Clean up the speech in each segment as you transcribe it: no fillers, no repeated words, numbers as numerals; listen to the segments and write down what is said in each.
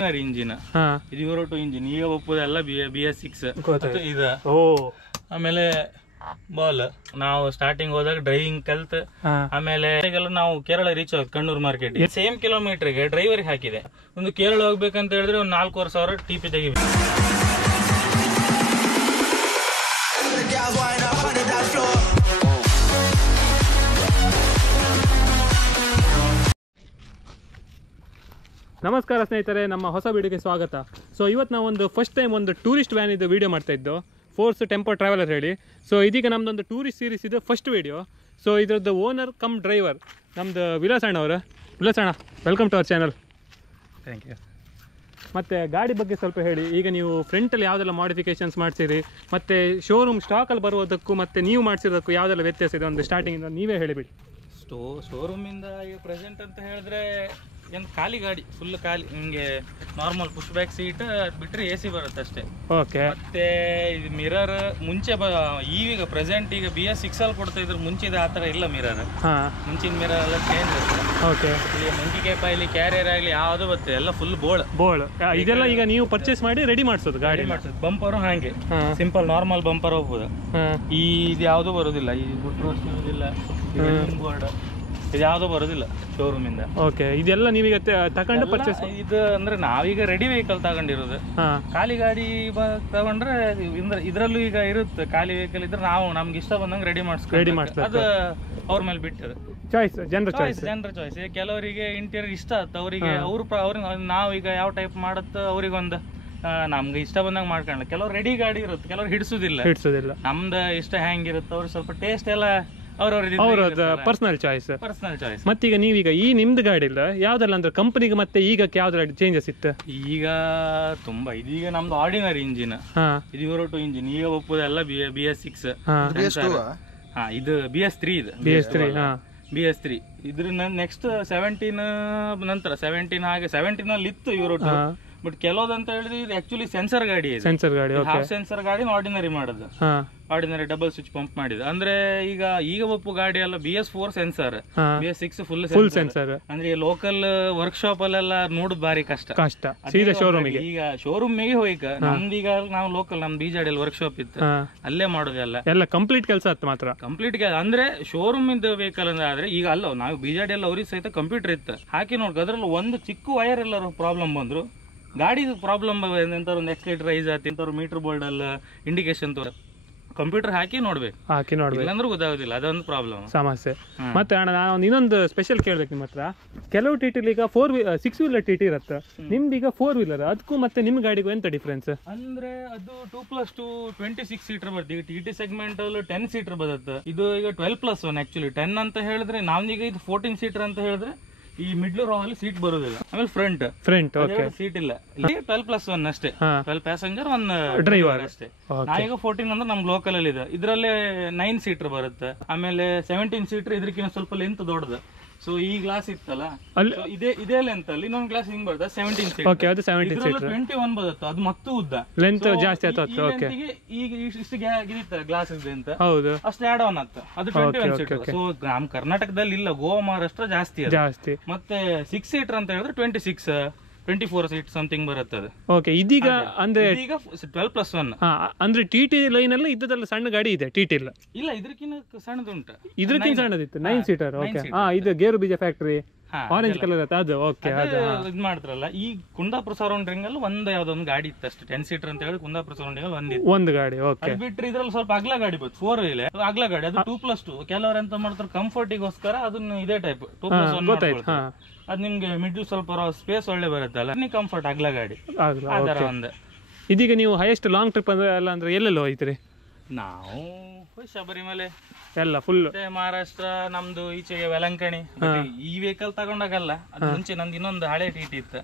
Engine ಇದು euro 2 engine ಈಗ ಒಪ್ಪುದೆಲ್ಲ BS6 ಇದು. ಆಮೇಲೆ ಬಾಲ್ ನಾವು ಸ್ಟಾರ್ಟಿಂಗ್ ಹೋದಾಗ ಡ್ರೈವಿಂಗ್ ಕಲ್ತ್ ಆಮೇಲೆ ನಾವು ಕೇರಳ ರೀಚ್ ಆಗುತ್ತೆ ಕಣ್ಣೂರು ಮಾರ್ಕೆಟ್ ಸೇಮ್ ಕಿಲೋಮೀಟರ್ಗೆ ಡ್ರೈವರ್ ಹಾಕಿದೆ. ಒಂದು ಕೇರಳ ಹೋಗ್ಬೇಕಂತ ಹೇಳಿದ್ರೆ ಒಂದು 4,500 TP ತೆಗಿಬೇಕು. ನಮಸ್ಕಾರ ಸ್ನೇಹಿತರೆ, ನಮ್ಮ ಹೊಸ ವಿಡಿಯೋಗೆ ಸ್ವಾಗತ. ಸೊ ಇವತ್ತು ನಾವು ಒಂದು ಫಸ್ಟ್ ಟೈಮ್ ಒಂದು ಟೂರಿಸ್ಟ್ ವ್ಯಾನ್ ಇದು ವಿಡಿಯೋ ಮಾಡ್ತಾ ಇದ್ದು, ಫೋರ್ಸ್ ಟೆಂಪೋ ಟ್ರಾವೆಲರ್ ಹೇಳಿ. ಸೊ ಇದೀಗ ನಮ್ದೊಂದು ಟೂರಿಸ್ಟ್ ಸೀರೀಸ್ ಇದು ಫಸ್ಟ್ ವಿಡಿಯೋ. ಸೊ ಇದ್ರದ್ದು ಓನರ್ ಕಮ್ ಡ್ರೈವರ್ ನಮ್ಮದು ವಿಲಾಸಣ್ಣ ಅವರು. ವಿಲಾಸಣ್ಣ, welcome to our channel. Thank you. ಮತ್ತು ಗಾಡಿ ಬಗ್ಗೆ ಸ್ವಲ್ಪ ಹೇಳಿ. ಈಗ ನೀವು ಫ್ರಂಟಲ್ಲಿ ಯಾವುದೆಲ್ಲ ಮಾಡಿಫಿಕೇಷನ್ಸ್ ಮಾಡಿಸಿರಿ, ಮತ್ತು ಶೋರೂಮ್ ಸ್ಟಾಕಲ್ಲಿ ಬರುವುದಕ್ಕೂ ಮತ್ತು ನೀವು ಮಾಡಿಸಿರೋದಕ್ಕೂ ಯಾವುದೆಲ್ಲ ವ್ಯತ್ಯಾಸ ಇದೆ ಒಂದು ಸ್ಟಾರ್ಟಿಂಗಿಂದ ನೀವೇ ಹೇಳಿಬಿಡಿ. ಶೋರೂಮಿಂದ ಈಗ ಪ್ರೆಸೆಂಟ್ ಅಂತ ಹೇಳಿದ್ರೆ ಏನು ಖಾಲಿ ಗಾಡಿ, ಫುಲ್ ಖಾಲಿ. ನಿಮಗೆ ನಾರ್ಮಲ್ ಪುಷ್ ಬ್ಯಾಕ್ ಸೀಟ್ ಬಿಟ್ಟರೆ AC ಬರುತ್ತೆ ಅಷ್ಟೇ. ಓಕೆ. ಮತ್ತೆ ಇದು ಮಿರರ್ ಮುಂಚೆ ಈಗ ಪ್ರೆಸೆಂಟ್ ಈಗ BS6 ಅಲ್ಲಿ ಕೊಡ್ತಾ ಇದ್ರು, ಮುಂಚಿದ ಆ ಥರ ಇಲ್ಲ ಮಿರರ್. ಮುಂಚಿನ ಮಿರರ್ ಎಲ್ಲ ಚೇಂಜ್ ಇರುತ್ತೆ. ಓಕೆ. ಇಲ್ಲಿ ಮಂಕಿ ಕ್ಯಾಪ್ ಆಗಲಿ ಕ್ಯಾರಿಯರ್ ಆಗಲಿ ಯಾವುದು ಬರುತ್ತೆ ಎಲ್ಲ ಫುಲ್ ಬೋಳ್ ಇದೆಲ್ಲ ಈಗ ನೀವು ಪರ್ಚೇಸ್ ಮಾಡಿ ರೆಡಿ ಮಾಡಿಸೋದು ಗಾಡಿ ಮಾಡಿಸೋದು. ಬಂಪರು ಹಾಗೆ ಸಿಂಪಲ್ ನಾರ್ಮಲ್ ಬಂಪರ್ ಹೋಗ್ಬೋದು. ಇದು ಯಾವುದು ಬರೋದಿಲ್ಲ, ಈ ಗುಡ್ ರೋಸ್ ಇರೋದಿಲ್ಲ, ಬೋರ್ಡ್ ಇದು ಯಾವುದೂ ಬರೋದಿಲ್ಲ ಶೋರೂಮಿಂದ. ಓಕೆ. ಇದೆಲ್ಲ ನೀವೀಗ ತಗೊಂಡು ಪರ್ಚೇಸ್ ಇದು ಅಂದ್ರೆ ನಾವೀಗ ರೆಡಿ ವೆಹಿಕಲ್ ತಗೊಂಡಿರೋದು. ಖಾಲಿ ಗಾಡಿ ತಗೊಂಡ್ರೆ ಇದ್ರಲ್ಲೂ ಈಗ ಇರುತ್ತೆ ಖಾಲಿ ವೆಹಿಕಲ್ ಇದ್ರೆ ನಾವು ನಮ್ಗೆ ಇಷ್ಟ ಬಂದಂಗೆ ರೆಡಿ ಮಾಡಿಸ್ಕೊಂಡು ಅದು ಅವ್ರ ಮೇಲೆ ಬಿಟ್ಟದು. ಚಾಯ್ಸ್, ಜನರ ಚಾಯ್ಸ್. ಕೆಲವರಿಗೆ ಇಂಟೀರಿಯರ್ ಇಷ್ಟ ಆಗುತ್ತೆ, ಅವರಿಗೆ ಅವ್ರಿಗೆ ನಾವೀಗ ಯಾವ ಟೈಪ್ ಮಾಡುತ್ತೋ ಅವ್ರಿಗೊಂದು ನಮ್ಗೆ ಇಷ್ಟ ಬಂದಂಗೆ ಮಾಡ್ಕೊಳ್ಳ. ಕೆಲವ್ರು ರೆಡಿ ಗಾಡಿ ಇರುತ್ತೆ, ಕೆಲವ್ರು ಹಿಡಿಸೋದಿಲ್ಲ. ನಮ್ದು ಇಷ್ಟ ಹೆಂಗಿರುತ್ತೆ ಅವ್ರಿಗೆ ಸ್ವಲ್ಪ ಟೇಸ್ಟ್ ಎಲ್ಲ ಅವ್ರ ಪರ್ಸನಲ್ ಚಾಯ್ಸ್. ಮತ್ತೀಗ ನೀವೀಗ ಈ ನಿಮ್ದು ಗಾಡಿ ಇಲ್ಲ ಯಾವ್ದಲ್ಲ ಅಂದ್ರೆ ಕಂಪನಿಗೆ ಮತ್ತೆ ಈಗ ಯಾವ್ದು ಚೇಂಜಸ್ ಇತ್ತು? ಈಗ ತುಂಬಾ ಇದೀಗ ನಮ್ದು ಆರ್ಡಿನರಿ ಇಂಜಿನ್, ಇದು ಯೂರೋ 2 ಇಂಜಿನ್ ಈಗ ಒಪ್ಪುದೆಲ್ಲ BS6. ಇದು BS3 ಇದು BS3 ಇದ್ರ ನೆಕ್ಸ್ಟ್ 17 ನಂತರ 17 ಹಾಗೆ 17 ಅಲ್ಲಿ ಇತ್ತು ಯೂರೋ 2. ಬಟ್ ಕೆಲವುದಂತ ಹೇಳಿದ್ರೆ ಇದು ಆಕ್ಚುಲಿ ಸೆನ್ಸರ್ ಗಾಡಿ, ಹಾಫ್ ಸೆನ್ಸರ್ ಗಾಡಿ ಆರ್ಡಿನರಿ ಮಾಡೋದು, ಆರ್ಡಿನರಿ ಡಬಲ್ ಸ್ವಿಚ್ ಪಂಪ್ ಮಾಡಿದ್ದು. ಅಂದ್ರೆ ಈಗ ಒಪ್ಪು ಗಾಡಿ ಎಲ್ಲ BS4 sensor, BS6 full sensor. ಅಂದ್ರೆ ಲೋಕಲ್ ವರ್ಕ್ಶಾಪ್ ಅಲ್ಲೆಲ್ಲ ನೋಡುದು ಬಾರಿ ಕಷ್ಟ. ಈಗ ಶೋರೂಮಿಗೆ ಹೋಗಿ ನಮ್ದೀಗ ನಾವು ಲೋಕಲ್ ನಮ್ ಬೀಜಾಡಿಯಲ್ಲಿ ವರ್ಕ್ಶಾಪ್ ಇತ್ತು, ಅಲ್ಲೇ ಮಾಡೋದೆಲ್ಲ ಕಂಪ್ಲೀಟ್ ಕೆಲಸ ಆಯ್ತು ಮಾತ್ರ. ಕಂಪ್ಲೀಟ್ ಅಂದ್ರೆ ಶೋರೂಮ್ ಇಂದ ವೆಹಿಕಲ್ ಅಂದ್ರೆ ಆದ್ರೆ ಈಗ ಅಲ್ಲ, ನಾವು ಬೀಜಾಡಿಯಲ್ಲಿ ಅವ್ರಿಗೆ ಸಹಿತ ಕಂಪ್ಯೂಟರ್ ಇತ್ತು ಹಾಕಿ ನೋಡ್ಕೊ. ಅದ್ರಲ್ಲಿ ಒಂದು ಚಿಕ್ಕ ವೈರ್ ಎಲ್ಲರೂ ಪ್ರಾಬ್ಲಮ್ ಬಂದ್ರು, ಗಾಡಿ ಪ್ರಾಬ್ಲಮ್ ಎಂತಾರು ಒಂದು ಎಕ್ಸ್ಲೇಟರ್ ರೈಸ್ ಆಯ್ತು, ಎಂತಾರು ಮೀಟರ್ ಬೋರ್ಡ್ ಅಲ್ಲ ಇಂಡಿಕೇಶನ್ ಕಂಪ್ಯೂಟರ್ ಹಾಕಿ ನೋಡ್ಬೇಕು ಇಲ್ಲಾಂದ್ರೆ ಗೊತ್ತಾಗೋದಿಲ್ಲ, ಅದೊಂದು ಪ್ರಾಬ್ಲಮ್ ಸಮಸ್ಯೆ. ಮತ್ತೆ ಅಣ್ಣ ನಾನು ಇನ್ನೊಂದು ಸ್ಪೆಷಲ್ ಕೇಳ್ಬೇಕು ನಿಮ್ಮ ಹತ್ರ. ಕೆಲವು TT ಈಗ 6 ವೀಲರ್ TT ಇರುತ್ತೆ, ನಿಮ್ದೀಗ 4 ವೀಲರ್, ಅದಕ್ಕೂ ಮತ್ತೆ ನಿಮ್ ಗಾಡಿಗೂ ಎಂತ ಡಿಫ್ರೆನ್ಸ್? ಅಂದ್ರೆ ಅದು 2+2 26 ಸೀಟರ್ ಬರುತ್ತೆ. ಈಗ TT ಸೆಗ್ಮೆಂಟ್ ಅಲ್ಲಿ 10 ಸೀಟರ್ ಬರುತ್ತೆ, ಇದು ಈಗ 12+1 ಆಕ್ಚುಲಿ 10 ಅಂತ ಹೇಳಿದ್ರೆ ನಾವೀಗ ಇದು 14 ಸೀಟರ್ ಅಂತ ಹೇಳಿದ್ರೆ ಈ ಮಿಡ್ಲ್ ರೋ ಅಲ್ಲಿ ಸೀಟ್ ಬರುದಿಲ್ಲ. ಆಮೇಲೆ ಫ್ರಂಟ್ ಸೀಟ್ ಇಲ್ಲ, 12+1 ಅಷ್ಟೇ, 12 ಪ್ಯಾಸೆಂಜರ್ 1 ಡ್ರೈವರ್ ಅಷ್ಟೇ. ನಾವೀಗ 14 ಅಂದ್ರೆ ನಮ್ ಲೋಕಲ್ ಅಲ್ಲಿ ಇದೆ, ಇದ್ರಲ್ಲೇ 9 ಸೀಟರ್ ಬರುತ್ತೆ. ಆಮೇಲೆ 17 ಸೀಟರ್ ಇದ್ರಕ್ಕಿಂತ ಸ್ವಲ್ಪ ಲೆಂತ್ ದೊಡ್ಡದು. ಸೊ ಈ ಗ್ಲಾಸ್ ಇತ್ತಲ್ಲ ಇದೇ ಲೆಂತ್ ಅಲ್ಲಿ ಇನ್ನೊಂದು ಗ್ಲಾಸ್ ಹಿಂಗ್ ಬರುತ್ತೆ 17 ಸೀಟರ್, 21 ಬರುತ್ತೆ, ಅದು ಮತ್ತು ಉದ್ದ ಲೆಂತ್ ಜಾಸ್ತಿ ಆಗುತ್ತೆ. ಈಗ ಇಷ್ಟು ಗ್ಲಾಸ್ ಇದೆ ಅಂತ ಅಷ್ಟು ಆಡ್ ಆನ್ ಆಗ್ತದೆ, ಅದು 21 ಸೀಟರ್. ಸೊ ನಮ್ ಕರ್ನಾಟಕದಲ್ಲಿ ಇಲ್ಲ, ಗೋವಾ ಮಹಾರಾಷ್ಟ್ರ ಜಾಸ್ತಿ. ಮತ್ತೆ 6 ಸೀಟರ್ ಅಂತ ಹೇಳಿದ್ರೆ 24 ಸೀಟ್ ಸಮಥಿಂಗ್ ಬರುತ್ತೆ ಅದು. ಓಕೆ. ಇದೀಗ ಅಂದ್ರೆ ಈಗ 12+1 ಅಂದ್ರೆ TT ಲೈನ್ ಅಲ್ಲಿ ಇದ್ದದಲ್ಲ ಸಣ್ಣ ಗಾಡಿ ಇದೆ, TT ಇಲ್ಲ ಇದಕ್ಕಿಂತ ಸಣ್ಣದುಂಟು, ಇದಕ್ಕಿಂತ ಸಣ್ಣದಿತ್ತು 9 ಸೀಟರ್. ಓಕೆ. ಇದು ಗೇರು ಬೀಜ ಫ್ಯಾಕ್ಟರಿ ಆರೆಂಜ್ ಕಲರ್ ಅದು. ಓಕೆ. ಇದು ಮಾಡ್ತಾರಲ್ಲ ಈ ಕುಂದಾಪುರ ಸರೌಂಡಿಂಗ್ ಅಲ್ಲಿ ಯಾವ್ದೊಂದು ಗಾಡಿ ಇತ್ತು ಅಷ್ಟೇ, 10 ಸೀಟರ್ ಅಂತ ಹೇಳಿ ಕುಂದಾಪುರ ಸರೌಂಡಿಂಗ್ ಅಲ್ಲಿ ಒಂದು ಗಾಡಿ. ಓಕೆ. ಬಿಟ್ರೆ ಇದ್ರಲ್ಲಿ ಸ್ವಲ್ಪ ಅಗ್ಲ ಗಾಡಿ ಬಂತು 4 ವೀಲರ್, ಅಗ್ಲ ಗಾಡಿ, ಅದು 2+2. ಕೆಲವರು ಎಂತ ಮಾಡ್ತಾರೆ ಕಂಫರ್ಟಿಗೋಸ್ಕರ ಅದನ್ನ ಇದೇ ಟೈಪ್ 2+1 ಅದ್ ನಿಮ್ಗೆ ಮಿಡ್ಲ್ ಸ್ವಲ್ಪ ಸ್ಪೇಸ್ ಒಳ್ಳೆ ಬರುತ್ತಲ್ಲ, ಕಂಫರ್ಟ್ ಅಗ್ಲ ಗಾಡಿ ಅದರ ಒಂದು. ಇದೀಗ ನೀವು ಹೈಯೆಸ್ಟ್ ಲಾಂಗ್ ಟ್ರಿಪ್ ಅಂದ್ರೆ ಎಲ್ಲೆಲ್ಲ ಹೋಯ್ತೀರಿ? ನಾವು ಶಬರಿಮಲೆ ಎಲ್ಲ ಫುಲ್ ಮಹಾರಾಷ್ಟ್ರ, ನಮ್ದು ಈಚೆಗೆ ವೆಲಂಕಣಿ. ಈ ವೆಹಿಕಲ್ ತಗೊಂಡಾಗಲ್ಲ, ಅದ್ ಮುಂಚೆ ನಮ್ದು ಇನ್ನೊಂದು ಹಳೆ TT ಇತ್ತು,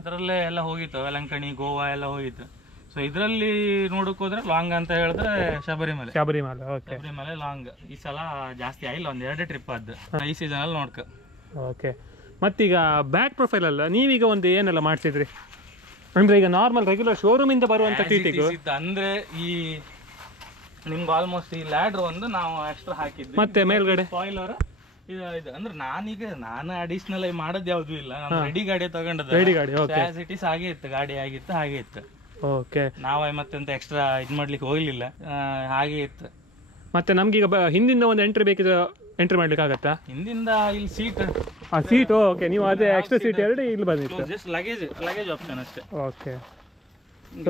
ಅದ್ರಲ್ಲೇ ಎಲ್ಲ ಹೋಗಿತ್ತು, ವೆಲಂಕಣಿ ಗೋವಾ ಎಲ್ಲ ಹೋಗಿತ್ತು. ಸೊ ಇದ್ರಲ್ಲಿ ನೋಡಕ್ ಹೋದ್ರೆ ಲಾಂಗ್ ಅಂತ ಹೇಳಿದ್ರೆ ಶಬರಿಮಲೆ ಲಾಂಗ್. ಈ ಸಲ ಜಾಸ್ತಿ ಆಗಿಲ್ಲ, ಒಂದ್ 2 ಟ್ರಿಪ್ ಆದ್ದು ಈ ಸೀಸನ್ ಅಲ್ಲಿ ನೋಡ್ಕ. ಓಕೆ. ಮತ್ತೀಗ ಬ್ಯಾಕ್ ಪ್ರೊಫೈಲ್ ಅಲ್ಲ ನೀವೀಗ ಒಂದು ಏನೆಲ್ಲ ಮಾಡ್ತಿದ್ರಿ ಅಂದ್ರೆ ಈಗ ನಾರ್ಮಲ್ ರೆಗ್ಯುಲರ್ ಶೋರೂಮ್ ಇಂದ ಬರುವಂತ TT ಅಂದ್ರೆ ಈ ನಿಮ್ಗೆ ಆಲ್ಮೋಸ್ಟ್ ಈ ಲ್ಯಾಡರ್ ಒಂದು ನಾವು ಎಕ್ಸ್ಟ್ರಾ ಹಾಕಿದ್ವಿ, ಮತ್ತೆ ಮೇಲ್ಗಡೆ ಸ್ಪಾಯ್ಲರ್ ಇದು ಅಂದ್ರೆ ನಾನು ಅಡಿಷನಲ್ ಆಗಿ ಮಾಡೋದು ಯಾವ್ದು ಇಲ್ಲ, ರೆಡಿ ಗಾಡಿ ತಗೊಂಡದ. ರೆಡಿ ಗಾಡಿ, ಓಕೆ. ಆಸ್ ಇಟ್ ಇಸ್ ಹಾಗೆ ಇತ್ತು, ಗಾಡಿ ಆಗಿತ್ತು ಹಾಗೆ ಇತ್ತು. ಓಕೆ. ನಾವೇ ಮತ್ತೆಂತ ಎಕ್ಸ್ಟ್ರಾ ಇದ್ ಮಾಡ್ಲಿಕ್ಕೆ ಹೋಗ್ಲಿಲ್ಲ, ಹಾಗೆ ಇತ್ತು. ಮತ್ತೆ ನಮ್ಗೀಗ ಹಿಂದಿಂದ ಒಂದು ಎಂಟ್ರಿ ಬೇಕಿದ್ರೆ ಎಂಟ್ರಿ ಮಾಡ್ಲಿಕ್ಕೆ ಆಗತ್ತಾ? ಹಿಂದಿಂದ ಇಲ್ಲಿ ಸೀಟ್ ಓಕೆ. ನೀವು ಅದೇ ಎಕ್ಸ್ಟ್ರಾ ಸೀಟ್ ಎರಡು ಇಲ್ಲಿ ಬಂದಿತ್ತು. ಜಸ್ಟ್ ಲಗೇಜ್ ಆಪ್ಷನ್ ಅಷ್ಟೇ. ಓಕೆ,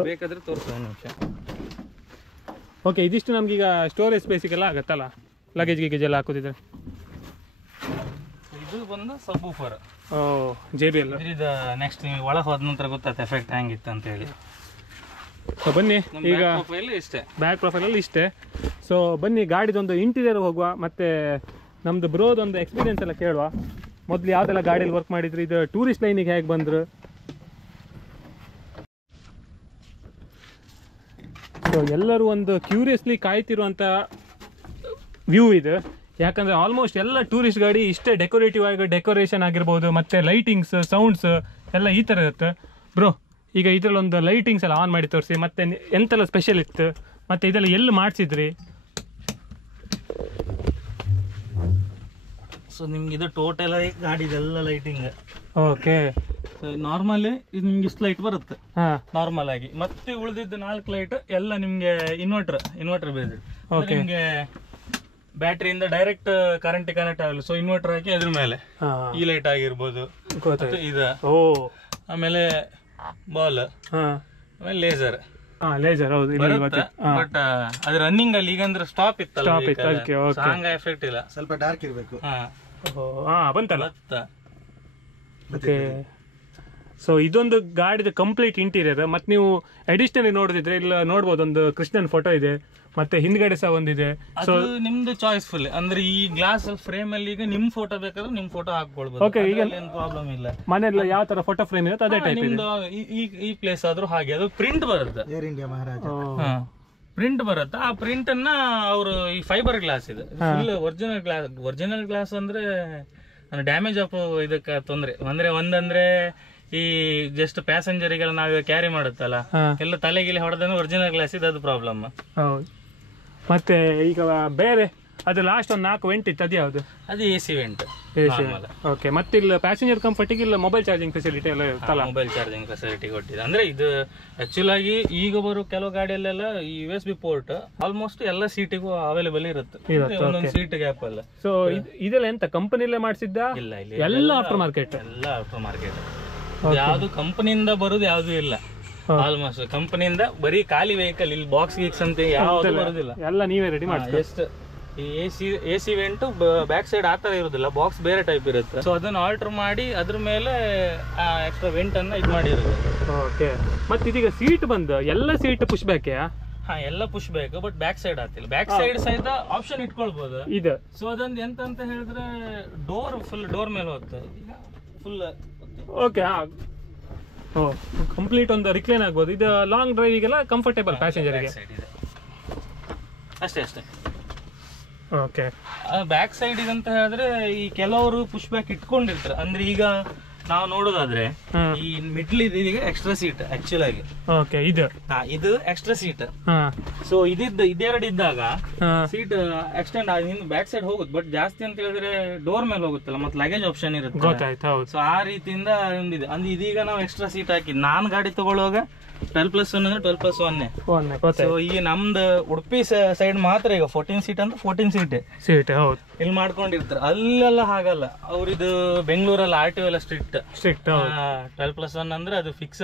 ಬೇಕಾದ್ರೆ ತೋರಿಸ್ತೀನಿ ನಿಮಿಷ. ಓಕೆ, ಇದಿಷ್ಟು ನಮ್ಗೀಗ ಸ್ಟೋರೇಜ್ ಸ್ಪೇಸಿಗೆಲ್ಲ ಆಗತ್ತಲ್ಲ, ಲಗೇಜ್ ಗಿಗೇಜ್ ಎಲ್ಲ ಹಾಕೋದಿದ್ರೆ. ಇದು ಬಂದು ಸಬ್ ಊಫರ್. JBL. ಇದು ನೆಕ್ಸ್ಟ್ ನೀವು ಒಳಗೆ ಹೋದ ನಂತರ ಗೊತ್ತಾಗುತ್ತೆ ಎಫೆಕ್ಟ್ ಹೆಂಗಿತ್ತು ಅಂತ ಹೇಳಿ. ಸೊ ಬನ್ನಿ, ಈಗ ಇಷ್ಟೇ ಬ್ಯಾಕ್ ಪ್ರೊಫೈಲಲ್ಲಿ ಇಷ್ಟೇ. ಸೊ ಬನ್ನಿ ಗಾಡಿದೊಂದು ಇಂಟೀರಿಯರ್ ಹೋಗುವ, ಮತ್ತು ನಮ್ಮದು ಬ್ರೋದೊಂದು ಎಕ್ಸ್ಪೀರಿಯನ್ಸ್ ಎಲ್ಲ ಕೇಳುವ. ಮೊದಲು ಯಾವುದೆಲ್ಲ ಗಾಡಿಯಲ್ಲಿ ವರ್ಕ್ ಮಾಡಿದ್ರು, ಇದು ಟೂರಿಸ್ಟ್ ಲೈನಿಗೆ ಹೇಗೆ ಬಂದರು. ಸೊ ಎಲ್ಲರೂ ಒಂದು ಕ್ಯೂರಿಯಸ್ಲಿ ಕಾಯ್ತಿರುವಂಥ ವ್ಯೂ ಇದು. ಯಾಕಂದರೆ ಆಲ್ಮೋಸ್ಟ್ ಎಲ್ಲ ಟೂರಿಸ್ಟ್ ಗಾಡಿ ಇಷ್ಟೇ ಡೆಕೋರೇಟಿವ್ ಆಗಿ, ಡೆಕೋರೇಷನ್ ಆಗಿರ್ಬೋದು, ಮತ್ತು ಲೈಟಿಂಗ್ಸ್, ಸೌಂಡ್ಸ್ ಎಲ್ಲ ಈ ಥರ ಇರುತ್ತೆ. ಬ್ರೋ, ಈಗ ಇದರಲ್ಲೊಂದು ಲೈಟಿಂಗ್ಸ್ ಎಲ್ಲ ಆನ್ ಮಾಡಿ ತೋರಿಸಿ, ಮತ್ತು ಎಂತೆಲ್ಲ ಸ್ಪೆಷಲ್ ಇತ್ತು, ಮತ್ತು ಇದೆಲ್ಲ ಎಲ್ಲಿ ಮಾಡಿಸಿದ್ರಿ? ಸೊ ನಿಮ್ಗೆ ಇದು ಟೋಟಲ್ ಆಗಿ ಗಾಡಿದೆಲ್ಲ ಲೈಟಿಂಗ್. ಓಕೆ. ನಾರ್ಮಲಿ ಇದು ನಿಮ್ಗೆ ಇಷ್ಟು ಲೈಟ್ ಬರುತ್ತೆ ಹಾಂ, ನಾರ್ಮಲ್ ಆಗಿ. ಮತ್ತೆ ಉಳಿದಿದ್ದು 4 ಲೈಟ್ ಎಲ್ಲ ನಿಮ್ಗೆ ಇನ್ವರ್ಟರ್ ಬೇಸ್. ನಿಮ್ಗೆ ಬ್ಯಾಟ್ರಿಯಿಂದ ಡೈರೆಕ್ಟ್ ಕರೆಂಟ್ ಕನೆಕ್ಟ್ ಆಗಲ್ಲ. ಸೊ ಇನ್ವರ್ಟರ್ ಹಾಕಿ ಅದ್ರ ಮೇಲೆ ಈ ಲೈಟ್ ಆಗಿರ್ಬೋದು, ಇದು, ಆಮೇಲೆ ಬಾಲ್, ಆಮೇಲೆ ಲೇಸರ್. ಬಟ್ ಅದು ರನ್ನಿಂಗ್ ಅಲ್ಲಿ ಈಗ ಅಂದ್ರೆ ಸ್ಟಾಪ್ ಇತ್ತಲ್ಲ, ಸಾಂಗ್ ಎಫೆಕ್ಟ್ ಇಲ್ಲ, ಸ್ವಲ್ಪ ಡಾರ್ಕ್ ಇರಬೇಕು. ಬಂತಲ್ಲ. ಓಕೆ. ಸೊ ಇದೊಂದು ಗಾಡಿದ ಕಂಪ್ಲೀಟ್ ಇಂಟೀರಿಯರ್. ಮತ್ತೆ ನೀವು ಅಡಿಷನಲಿ ನೋಡಿದ್ರೆ ಇಲ್ಲ ನೋಡ್ಬೋದು, ಒಂದು ಕೃಷ್ಣನ್ ಫೋಟೋ ಇದೆ, ಮತ್ತೆ ಹಿಂದ್ಗಡೆ ಸಹ ಒಂದಿದೆ. ಸೊ ನಿಮ್ದು ಚಾಯ್ಸ್ ಫುಲ್. ಅಂದ್ರೆ ಈ ಗ್ಲಾಸ್ ಫ್ರೇಮ್ ಅಲ್ಲಿ ಈಗ ನಿಮ್ ಫೋಟೋ ಬೇಕಾದ್ರೆ ನಿಮ್ ಫೋಟೋ ಹಾಕೊಳ್ಬಹುದು. ಓಕೆ, ಈಗ ಏನು ಪ್ರಾಬ್ಲಮ್ ಇಲ್ಲ. ಮನೆಯಲ್ಲಿ ಯಾವ ತರ ಫೋಟೋ ಫ್ರೇಮ್ ಇರುತ್ತೆ ಅದೇ ಟೈಪ್ ಇದೆ. ಈ ಪ್ಲೇಸ್ ಆದ್ರೂ ಹಾಗೆ ಅದು ಪ್ರಿಂಟ್ ಬರುತ್ತೆ, ಏರ್ ಇಂಡಿಯಾ ಮಹಾರಾಜ ಪ್ರಿಂಟ್ ಬರುತ್ತೆ. ಆ ಪ್ರಿಂಟ್ ಅನ್ನ ಅವರು ಈ ಫೈಬರ್ ಗ್ಲಾಸ್ ಇದೆ, ಫುಲ್ ಒರಿಜಿನಲ್ ಗ್ಲಾಸ್ ಅಂದ್ರೆ ಡ್ಯಾಮೇಜ್ ಆಫ್ ಇದಕ್ಕೆ ತೊಂದ್ರೆ. ಒಂದಂದ್ರೆ ಈ ಜಸ್ಟ್ ಪ್ಯಾಸೆಂಜರಿಗೆಲ್ಲ ನಾವು ಕ್ಯಾರಿ ಮಾಡುತ್ತಲ್ಲ, ಎಲ್ಲ ತಲೆಗಿಲೆ ಹೊಡೆದ್ರೆ ಒರಿಜಿನಲ್ ಗ್ಲಾಸ್ ಇದೆ, ಅದು ಪ್ರಾಬ್ಲಮ್. ಮತ್ತೆ ಈಗ ಬೇರೆ ಅದು ಲಾಸ್ಟ್ ಒಂದು 4 ವೆಂಟ್ ಇತ್ತು, ಅದು ಯಾವುದು? ಅದು AC ವೆಂಟ್. ಓಕೆ. ಮತ್ತೆ ಇಲ್ಲ ಪ್ಯಾಸೆಂಜರ್ ಕಂಫರ್ಟಿಗೆ ಇಲ್ಲ ಮೊಬೈಲ್ ಚಾರ್ಜಿಂಗ್ ಫೆಸಿಲಿಟಿ ಎಲ್ಲ ಇರುತ್ತಲ್ಲ? ಮೊಬೈಲ್ ಚಾರ್ಜಿಂಗ್ ಫೆಸಿಲಿಟಿ ಕೊಟ್ಟಿದೆ. ಅಂದ್ರೆ ಇದು ಆಕ್ಚುಲ್ ಆಗಿ ಈಗ ಬರೋ ಕೆಲವು ಗಾಡಿಯಲ್ಲೆಲ್ಲ ಈ USB ಪೋರ್ಟ್ ಆಲ್ಮೋಸ್ಟ್ ಎಲ್ಲ ಸೀಟಿಗೂ ಅವೈಲೇಬಲ್ ಇರುತ್ತೆ, ಒಂದೊಂದು ಸೀಟ್ ಗ್ಯಾಪ್ ಅಲ್ಲ. ಸೊ ಇದೆಲ್ಲ ಎಂತ ಕಂಪನಿಯಲ್ಲೇ ಮಾಡಿಸಿದ್ದ? ಇಲ್ಲ, ಇಲ್ಲ, ಎಲ್ಲ ಆಫ್ಟರ್ ಮಾರ್ಕೆಟ್. ಎಲ್ಲ ಆಫ್ಟರ್ ಮಾರ್ಕೆಟ್. ಯಾವ್ದು ಕಂಪನಿಯಿಂದ ಬರುದು ಯಾವ್ದು ಇಲ್ಲ. ಆಲ್ಮೋಸ್ಟ್ ಕಂಪನಿಯಿಂದ ಬರೀ ಖಾಲಿ ವೆಹಿಕಲ್, ಇಲ್ಲಿ ಬಾಕ್ಸ್ ಗೀಕ್ಸ್ ಅಂತ ಯಾವ್ದು ಬರುದಿಲ್ಲ, ಎಲ್ಲ ನೀವೇ ರೆಡಿ ಮಾಡಿ. ಜಸ್ಟ್ ಈ AC ವೆಂಟ್ ಬ್ಯಾಕ್ ಸೈಡ್ ಆತರ ಇರುದಿಲ್ಲ, ಬಾಕ್ಸ್ ಬೇರೆ ಟೈಪ್ ಇರುತ್ತೆ. ಸೊ ಅದನ್ನ ಆಲ್ಟರ್ ಮಾಡಿ ಅದ್ರ ಮೇಲೆ ಎಕ್ಸ್ಟ್ರಾ ವೆಂಟ್ ಅನ್ನ ಇದು ಮಾಡಿರೋದು. ಓಕೆ. ಮತ್ತೆ ಇದೀಗ ಸೀಟ್ ಬಂದು ಎಲ್ಲ ಸೀಟ್ ಪುಷ್ ಬ್ಯಾಕ್? ಎಲ್ಲ push back, but back side ಆಗ್ತಿಲ್ಲ. ಬ್ಯಾಕ್ ಸೈಡ್ ಸಹಿತ ಆಪ್ಷನ್ ಇಟ್ಕೊಳ್ಬಹುದು ಇದು. ಸೊ ಅದೊಂದು ಎಂತ ಅಂತ ಹೇಳಿದ್ರೆ ಫುಲ್ ಡೋರ್ ಮೇಲೆ ಹೋಗುತ್ತೆ, ಫುಲ್. ಓಕೆ. ಕಂಪ್ಲೀಟ್ ಒಂದು ರಿಕ್ಲೈನ್ ಆಗ್ಬೋದು. ಇದು ಲಾಂಗ್ ಡ್ರೈವಿಗೆಲ್ಲ ಕಂಫರ್ಟೇಬಲ್ ಪ್ಯಾಸೆಂಜರ್ಗೆ ಅಷ್ಟೇ. ಓಕೆ. ಬ್ಯಾಕ್ ಸೈಡ್ ಅಂತ ಹೇಳಿದ್ರೆ ಈ ಕೆಲವರು ಪುಷ್ ಬ್ಯಾಕ್ ಇಟ್ಕೊಂಡಿರ್ತಾರೆ. ಅಂದ್ರೆ ಈಗ ನಾವು ನೋಡೋದಾದ್ರೆ ಈ ಮಿಡ್ಲ್ ಇದೀಗ ಎಕ್ಸ್ಟ್ರಾ ಸೀಟ್ ಆಕ್ಚುಲ್ ಆಗಿ. ಓಕೆ. ಇದು ಎಕ್ಸ್ಟ್ರಾ ಸೀಟ್. ಸೊ ಇದೆರಡು ಇದ್ದಾಗ ಸೀಟ್ ಎಕ್ಸ್ಟೆಂಡ್ ಆಗಿ ಬ್ಯಾಕ್ ಸೈಡ್ ಹೋಗುತ್ತೆ. ಬಟ್ ಜಾಸ್ತಿ ಅಂತ ಹೇಳಿದ್ರೆ ಡೋರ್ ಮೇಲೆ ಹೋಗುತ್ತಲ್ಲ, ಮತ್ತೆ ಲಗೇಜ್ ಆಪ್ಷನ್ ಇರುತ್ತೆ. ಸೊ ಆ ರೀತಿಯಿಂದ ಒಂದಿದೆ. ಅಂದ್ರೆ ಇದೀಗ ನಾವು ಎಕ್ಸ್ಟ್ರಾ ಸೀಟ್ ಹಾಕಿದ್ ನಾನು ಗಾಡಿ ತಗೊಳ್ಳುವಾಗ 12+1 ಅಂದ್ರೆ 12+1. ಸೊ ಈಗ ನಮ್ದು ಉಡುಪಿ ಸೈಡ್ ಮಾತ್ರ ಈಗ 14 ಸೀಟ್ ಅಂದ್ರೆ 14 ಸೀಟ್ ಹೌದು ಇಲ್ಲಿ ಮಾಡ್ಕೊಂಡಿರ್ತಾರೆ. ಅಲ್ಲೆಲ್ಲ ಹಾಗಲ್ಲ, ಅವ್ರಿದು ಬೆಂಗಳೂರಲ್ಲಿ RTO ಎಲ್ಲ ಸ್ಟ್ರಿಕ್ಟ್ 12+1 ಅಂದ್ರೆ ಅದು ಫಿಕ್ಸ್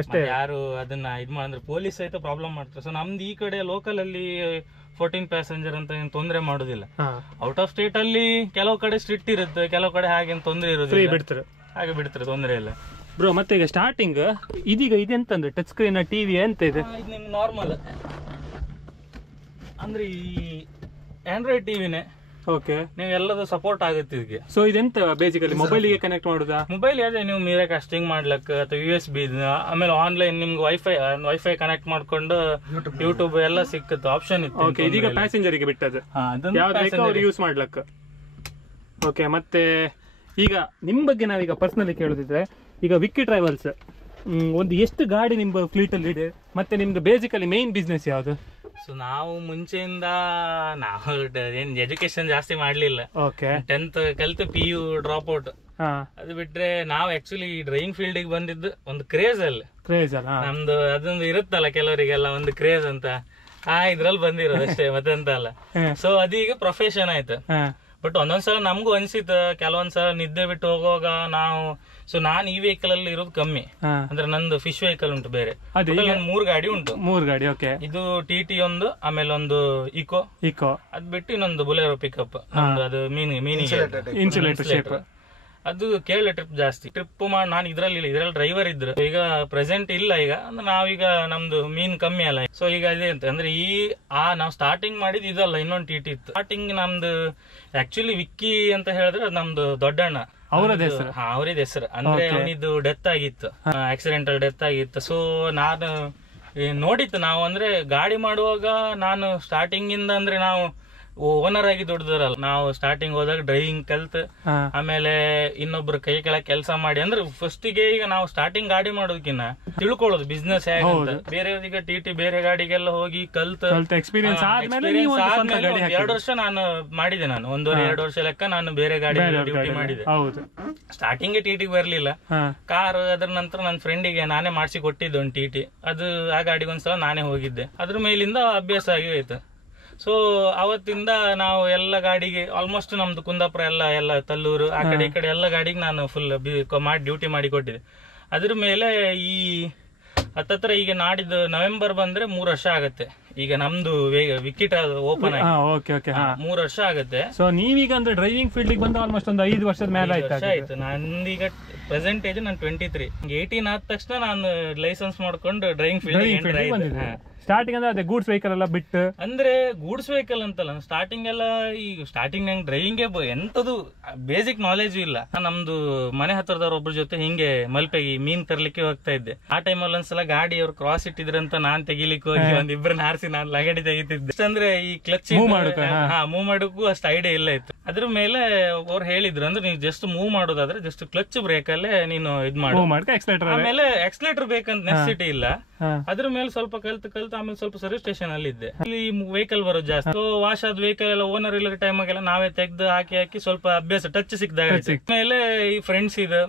ಅಷ್ಟೇ. ಯಾರು ಅದನ್ನ ಇದ್ ಮಾಡಿದ್ರೆ ಪೊಲೀಸ್ ಸಹಿತ ಪ್ರಾಬ್ಲಮ್ ಮಾಡ್ತಾರೆ. ಸೊ ನಮ್ದು ಈ ಕಡೆ ಲೋಕಲ್ ಅಲ್ಲಿ 14 ಪ್ಯಾಸೆಂಜರ್ ಅಂತ ಏನು ತೊಂದರೆ ಮಾಡೋದಿಲ್ಲ. ಔಟ್ ಆಫ್ ಸ್ಟೇಟ್ ಅಲ್ಲಿ ಕೆಲವು ಕಡೆ ಸ್ಟ್ರಿಕ್ಟ್ ಇರುತ್ತೆ, ಕೆಲವು ಕಡೆ ಹಾಗೇನು ತೊಂದರೆ ಇರೋದಿಲ್ಲ, ಹಾಗೆ ಬಿಡ್ತಾರೆ, ತೊಂದರೆ ಇಲ್ಲ. ಬ್ರೋ, ಮತ್ತೆ ಈಗ ಸ್ಟಾರ್ಟಿಂಗ್ ಇದೀಗ ಇದೆಂತಂದ್ರೆ ಟಚ್ ಸ್ಕ್ರೀನ್ ಟಿವಿ ಎಂತ ಇದೆ? ಇದು ನಿಮ್ಗೆ ನಾರ್ಮಲ್ ಅಂದ್ರೆ ಈ ಆಂಡ್ರಾಯ್ಡ್ ಟಿವಿನೇ. ಓಕೆ. ನೀವು ಎಲ್ಲದೂ ಸಪೋರ್ಟ್ ಆಗುತ್ತೆ ಇದಕ್ಕೆ. ಸೊ ಇದೆಂತ ಬೇಸಿಕಲಿ ಮೊಬೈಲಿಗೆ ಕನೆಕ್ಟ್ ಮಾಡುದಾ? ಮೊಬೈಲ್ ಅದೇ ನೀವು ಮೀರಾ ಕಾಸ್ಟಿಂಗ್ ಮಾಡ್ಲಕ್ಕ ಅಥವಾ USB, ಆಮೇಲೆ ಆನ್ಲೈನ್ ನಿಮ್ಗೆ ವೈಫೈ ಕನೆಕ್ಟ್ ಮಾಡ್ಕೊಂಡು ಯೂಟ್ಯೂಬ್ ಎಲ್ಲ ಸಿಕ್ಕುತ್ತೆ, ಆಪ್ಷನ್ ಇತ್ತು. ಓಕೆ. ಇದೀಗ ಪ್ಯಾಸೆಂಜರ್ಗೆ ಬಿಟ್ಟದ್ದು, ಯಾವ್ದು ಯೂಸ್ ಮಾಡ್ಲಕ್ಕ. ಓಕೆ. ಮತ್ತೆ ಈಗ ನಿಮ್ ಬಗ್ಗೆ ನಾವೀಗ ಪರ್ಸನಲಿ ಕೇಳೋದಿದ್ರೆ, ಈಗ ವಿಕ್ಕಿ ಟ್ರಾವೆಲ್ಸ್ ಒಂದು ಎಷ್ಟು ಗಾಡಿ ನಿಮ್ಮ ಫ್ಲೀಟ್ ಅಲ್ಲಿ ಇದೆ, ಮತ್ತೆ ನಿಮ್ದು ಬೇಸಿಕಲಿ ಮೇನ್ ಬಿಸ್ನೆಸ್ ಯಾವುದು? ಸೊ ನಾವು ಮುಂಚೆಯಿಂದ ನಾವು ಏನ್ ಎಜುಕೇಶನ್ ಜಾಸ್ತಿ ಮಾಡ್ಲಿಲ್ಲ. ಓಕೆ 10th ಕಲ್ತು PU ಡ್ರಾಪ್ ಔಟ್. ಅದು ಬಿಟ್ರೆ ನಾವು ಆಕ್ಚುಲಿ ಡ್ರೈವಿಂಗ್ ಫೀಲ್ಡ್ ಗೆ ಬಂದಿದ್ದು ಒಂದು ಕ್ರೇಜ್ ಅಲ್ಲಿ. ನಮ್ದು ಅದೊಂದು ಇರುತ್ತಲ್ಲ ಕೆಲವರಿಗೆಲ್ಲ ಒಂದು ಕ್ರೇಜ್ ಅಂತ, ಇದ್ರಲ್ಲಿ ಬಂದಿರೋದು ಅಷ್ಟೇ ಮತ್ತೆಂತ ಅಲ್ಲ. ಸೊ ಅದೀಗ ಪ್ರೊಫೆಷನ್ ಆಯ್ತು. ಬಟ್ ಒಂದೊಂದ್ಸಲ ನಮ್ಗೂ ಅನ್ಸಿತ್ತು, ಕೆಲವೊಂದ್ಸಲ ನಿದ್ದೆ ಬಿಟ್ಟು ಹೋಗುವಾಗ ನಾವು, ಸೊ ನಾನ್ ಈ ವೆಹಿಕಲ್ ಅಲ್ಲಿ ಇರೋದು ಕಮ್ಮಿ, ಅಂದ್ರೆ ನಂದು ಫಿಶ್ ವೆಹಿಕಲ್ ಉಂಟು ಬೇರೆ, 3 ಗಾಡಿ ಉಂಟು. 3 ಗಾಡಿ. ಓಕೆ. ಇದು TT ಒಂದು, ಆಮೇಲೆ ಒಂದು ಇಕೋ, ಅದ್ ಬಿಟ್ಟು ಇನ್ನೊಂದು ಬುಲೆರೋ ಪಿಕಪ್, ಅದು ಇನ್ಸುಲೇಟರ್. ಅದು ಕೇರಳ ಟ್ರಿಪ್ ಜಾಸ್ತಿ ಟ್ರಿಪ್ ಮಾಡಿ ನಾನು ಇದ್ರಲ್ಲಿ ಡ್ರೈವರ್ ಇದ್ರು. ಈಗ ಪ್ರೆಸೆಂಟ್ ಇಲ್ಲ, ಈಗ ಅಂದ್ರೆ ನಾವೀಗ ನಮ್ದು ಮೀನ್ ಕಮ್ಮಿ ಅಲ್ಲ. ಸೊ ಈಗ ಅದೇ ಅಂತ ಅಂದ್ರೆ ನಾವು ಸ್ಟಾರ್ಟಿಂಗ್ ಮಾಡಿದ್ ಇದಲ್ಲ, ಇನ್ನೊಂದು TT ಇತ್ತು. ಸ್ಟಾರ್ಟಿಂಗ್ ನಮ್ದು ಆಕ್ಚುಲಿ ವಿಕ್ಕಿ ಅಂತ ಹೇಳಿದ್ರೆ ನಮ್ದು ದೊಡ್ಡಣ್ಣ, ಅವ್ರದ್ ಹೆಸರು. ಅಂದ್ರೆ ಅವನಿದ್ದು ಡೆತ್ ಆಗಿತ್ತು, ಆಕ್ಸಿಡೆಂಟಲ್ ಡೆತ್ ಆಗಿತ್ತು. ಸೊ ನಾನು ನೋಡಿತ್ತು, ನಾವು ಅಂದ್ರೆ ಗಾಡಿ ಮಾಡುವಾಗ ನಾನು ಸ್ಟಾರ್ಟಿಂಗ್ ಇಂದ ಅಂದ್ರೆ ನಾವು ಓನರ್ ಆಗಿ ದುಡ್ದರಲ್ಲ. ನಾವು ಸ್ಟಾರ್ಟಿಂಗ್ ಹೋದಾಗ ಡ್ರೈವಿಂಗ್ ಕಲ್ತ್, ಆಮೇಲೆ ಇನ್ನೊಬ್ರು ಕೈ ಕೆಳಗೆ ಕೆಲಸ ಮಾಡಿ, ಅಂದ್ರೆ ಫಸ್ಟ್ ಗೆ ಈಗ ನಾವು ಸ್ಟಾರ್ಟಿಂಗ್ ಗಾಡಿ ಮಾಡೋದಕ್ಕಿಂತ ತಿಳ್ಕೊಳ್ಳೋದು ಬಿಸ್ನೆಸ್ ಹೇಗೆ. ಬೇರೆ ಈಗ TT ಬೇರೆ ಗಾಡಿಗೆಲ್ಲ ಹೋಗಿ ಕಲ್ತ್ ಎಕ್ಸ್ಪೀರಿಯನ್ಸ್ ಆದ್ಮೇಲೆ 2 ವರ್ಷ ನಾನು ಮಾಡಿದೆ. ನಾನು 1.5-2 ವರ್ಷ ಲೆಕ್ಕ ನಾನು ಬೇರೆ ಗಾಡಿ ಡ್ಯೂಟಿ ಮಾಡಿದೆ. ಸ್ಟಾರ್ಟಿಂಗ್ TT ಬರ್ಲಿಲ್ಲ, ಕಾರ್. ಅದ್ರ ನಂತರ ನನ್ನ ಫ್ರೆಂಡಿಗೆ ನಾನೇ ಮಾಡಿಸಿ ಕೊಟ್ಟಿದ್ದೆ ಒಂದು TT. ಅದು ಆ ಗಾಡಿಗೆ ಒಂದ್ಸಲ ನಾನೇ ಹೋಗಿದ್ದೆ. ಅದ್ರ ಮೇಲಿಂದ ಅಭ್ಯಾಸ ಆಗಿ ಹೋಯ್ತು. ಸೊ ಅವತ್ತಿಂದ ನಾವು ಎಲ್ಲ ಗಾಡಿಗೆ ಆಲ್ಮೋಸ್ಟ್ ನಮ್ದು ಕುಂದಾಪುರ ಎಲ್ಲ ತಲ್ಲೂರು ಆ ಕಡೆ ಈ ಕಡೆ ಎಲ್ಲ ಗಾಡಿಗೆ ನಾನು ಫುಲ್ ಮಾಡಿ ಡ್ಯೂಟಿ ಮಾಡಿ ಕೊಟ್ಟಿದ್ದೆ. ಅದ್ರ ಮೇಲೆ ಈ ಹತ್ತತ್ರ ಈಗ ನಾಡಿದ್ದು ನವೆಂಬರ್ ಬಂದ್ರೆ 3 ವರ್ಷ ಆಗತ್ತೆ. ಈಗ ನಮ್ದು ವಿಕೆಟ್ ಓಪನ್ ಆಗಿ 3 ವರ್ಷ ಆಗತ್ತೆ. ಸೊ ನೀವೀಗ ಅಂದ್ರೆ ಡ್ರೈವಿಂಗ್ ಫೀಲ್ಡ್ ಬಂದು ಆಲ್ಮೋಸ್ಟ್ ಒಂದು 5 ವರ್ಷದ ಮೇಲೆ ಆಯ್ತು. ನಂದೀಗ ಪ್ರೆಸೆಂಟ್ ಏಜ್ ನಾನು 23. 18 ಆದ ತಕ್ಷಣ ನಾನು ಲೈಸೆನ್ಸ್ ಮಾಡ್ಕೊಂಡು ಡ್ರೈವಿಂಗ್ ಫೀಲ್ಡ್. ಸ್ಟಾರ್ಟಿಂಗ್ ಅಂದ್ರೆ ಅದೇ ಗೂಡ್ಸ್ ವೆಹಿಕಲ್ ಎಲ್ಲ ಬಿಟ್ಟು, ಅಂದ್ರೆ ಗೂಡ್ಸ್ ವೆಹಿಕಲ್ ಅಂತಲ್ಲ, ಸ್ಟಾರ್ಟಿಂಗ್ ಎಲ್ಲ ಈಗ ಸ್ಟಾರ್ಟಿಂಗ್ ನಂಗೆ ಡ್ರೈವಿಂಗ್ ಎಂತದು ಬೇಸಿಕ್ ನಾಲೆಜ್ ಇಲ್ಲ. ನಮ್ದು ಮನೆ ಹತ್ರದವ್ರ ಒಬ್ರ ಜೊತೆ ಹಿಂಗೆ ಮಲ್ಪೆಗೆ ಮೀನ್ ತರ್ಲಿಕ್ಕೆ ಹೋಗ್ತಾ ಇದ್ದೆ. ಆ ಟೈಮಲ್ಲಿ ಒಂದ್ಸಲ ಗಾಡಿ ಅವ್ರು ಕ್ರಾಸ್ ಇಟ್ಟಿದ್ರಂತ ನಾನ್ ತೆಗಿಲಿಕ್ಕೆ ಹೋಗಿ ಒಂದಿಬ್ಬರನ್ನ ಹಾರಿಸಿ ನಾನು ಲಗಡಿ ತೆಗಿತಿದ್ದೆ. ಅಂದ್ರೆ ಈ ಕ್ಲಚ್ ಮೂವ್ ಮಾಡೋಕ್ಕೂ ಅಷ್ಟು ಐಡಿಯಾ ಇಲ್ಲ ಇತ್ತು. ಅದ್ರ ಮೇಲೆ ಅವ್ರು ಹೇಳಿದ್ರು, ಅಂದ್ರೆ ನೀವು ಜಸ್ಟ್ ಮೂವ್ ಮಾಡೋದಾದ್ರೆ ಜಸ್ಟ್ ಕ್ಲಚ್ ಬ್ರೇಕ್ ಅಲ್ಲೇ ನೀನು ಇದ್ ಮಾಡು, ಆಮೇಲೆ ಎಕ್ಸ್ಲೇಟರ್ ಬೇಕಂತ ನೆಸೆಸಿಟಿ ಇಲ್ಲ. ಅದ್ರ ಮೇಲೆ ಸ್ವಲ್ಪ ಕಲ್ತು ಆಮೇಲೆ ಸ್ವಲ್ಪ ಸರ್ವಿಸ್ ಸ್ಟೇಷನ್ ಅಲ್ಲಿ ಇದ್ದೆ. ಇಲ್ಲಿ ವೆಹಿಕಲ್ ಬರೋದು ಜಾಸ್ತಿ. ವಾಶ್ ಆದ ವೆಹಿಕಲ್ ಎಲ್ಲ ಓನರ್ ಇಲ್ಲ ಟೈಮಾಗೆಲ್ಲ ನಾವೇ ತೆಗ್ದು ಹಾಕಿ ಸ್ವಲ್ಪ ಅಭ್ಯಾಸ ಟಚ್ ಸಿಕ್ಕಿದಾಗ. ಆಮೇಲೆ ಈ ಫ್ರೆಂಡ್ಸ್ ಇದು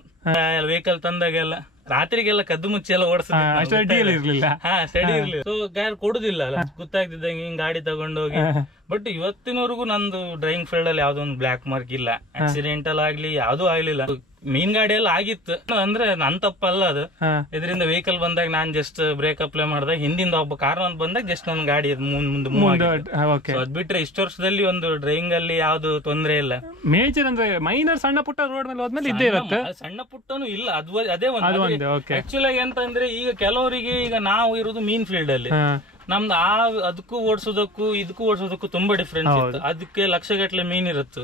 ವೆಹಿಕಲ್ ತಂದಾಗೆಲ್ಲ ರಾತ್ರಿಗೆಲ್ಲ ಕದ್ದು ಮುಚ್ಚಿ ಎಲ್ಲ ಓಡಿಸಿಲ್ಲ, ಸ್ಟಡಿ ಇರ್ಲಿಲ್ಲ. ಸೊ ಯಾರು ಕೊಡುದಿಲ್ಲ ಅಲ್ಲ, ಗೊತ್ತಾಗ್ತಿದ್ದಂಗೆ ಹಿಂಗ್ ಗಾಡಿ ತಗೊಂಡೋಗಿ. ಬಟ್ ಇವತ್ತಿನವರೆಗೂ ನಂದು ಡ್ರೈವಿಂಗ್ ಫೀಲ್ಡ್ ಅಲ್ಲಿ ಯಾವ್ದೋ ಒಂದು ಬ್ಲಾಕ್ ಮಾರ್ಕ್ ಇಲ್ಲ, ಆಕ್ಸಿಡೆಂಟಲ್ ಆಗ್ಲಿ ಯಾವ್ದೂ ಆಗ್ಲಿಲ್ಲ. ಮೀನ್ ಗಾಡಿ ಎಲ್ಲ ಆಗಿತ್ತು, ಅಂದ್ರೆ ನನ್ ತಪ್ಪಲ್ಲ ಅದು. ಇದರಿಂದ ವೆಹಿಕಲ್ ಬಂದಾಗ ನಾನ್ ಜಸ್ಟ್ ಬ್ರೇಕ್ ಅಪ್ಲೈ ಮಾಡಿದಾಗ ಹಿಂದಿಂದ ಒಬ್ಬ ಕಾರ್ ಬಂದಾಗ ಜಸ್ಟ್ ನನ್ ಗಾಡಿ ಅದ್ ಬಿಟ್ರೆ ಇಷ್ಟು ವರ್ಷದಲ್ಲಿ ಒಂದು ಡ್ರೈವಿಂಗ್ ಅಲ್ಲಿ ಯಾವ್ದು ತೊಂದ್ರೆ ಇಲ್ಲ. ಮೇಜರ್ ಅಂದ್ರೆ ಮೈನರ್ ಸಣ್ಣ ಪುಟ್ಟ ರೋಡ್ ಮೇಲೆ ಹೋದ್ಮೇಲೆ ಇದ್ದೇ ಇರುತ್ತೆ, ಸಣ್ಣ ಪುಟ್ಟನು ಇಲ್ಲ. ಅದೇ ಒಂದು ಆಕ್ಚುಲ್ ಆಗಿ ಎಂತಂದ್ರೆ ಈಗ ಕೆಲವರಿಗೆ, ಈಗ ನಾವು ಇರೋದು ಮೀನ್ ಫೀಲ್ಡ್ ಅಲ್ಲಿ, ನಮ್ದು ಅದಕ್ಕೂ ಓಡಿಸೋದಕ್ಕೂ ಇದಕ್ಕೂ ಓಡಿಸೋದಕ್ಕೂ ತುಂಬಾ ಡಿಫ್ರೆನ್ಸ್ ಇತ್ತು. ಅದಕ್ಕೆ ಲಕ್ಷಗಟ್ಲೆ ಮೀನ್ ಇರುತ್ತೆ.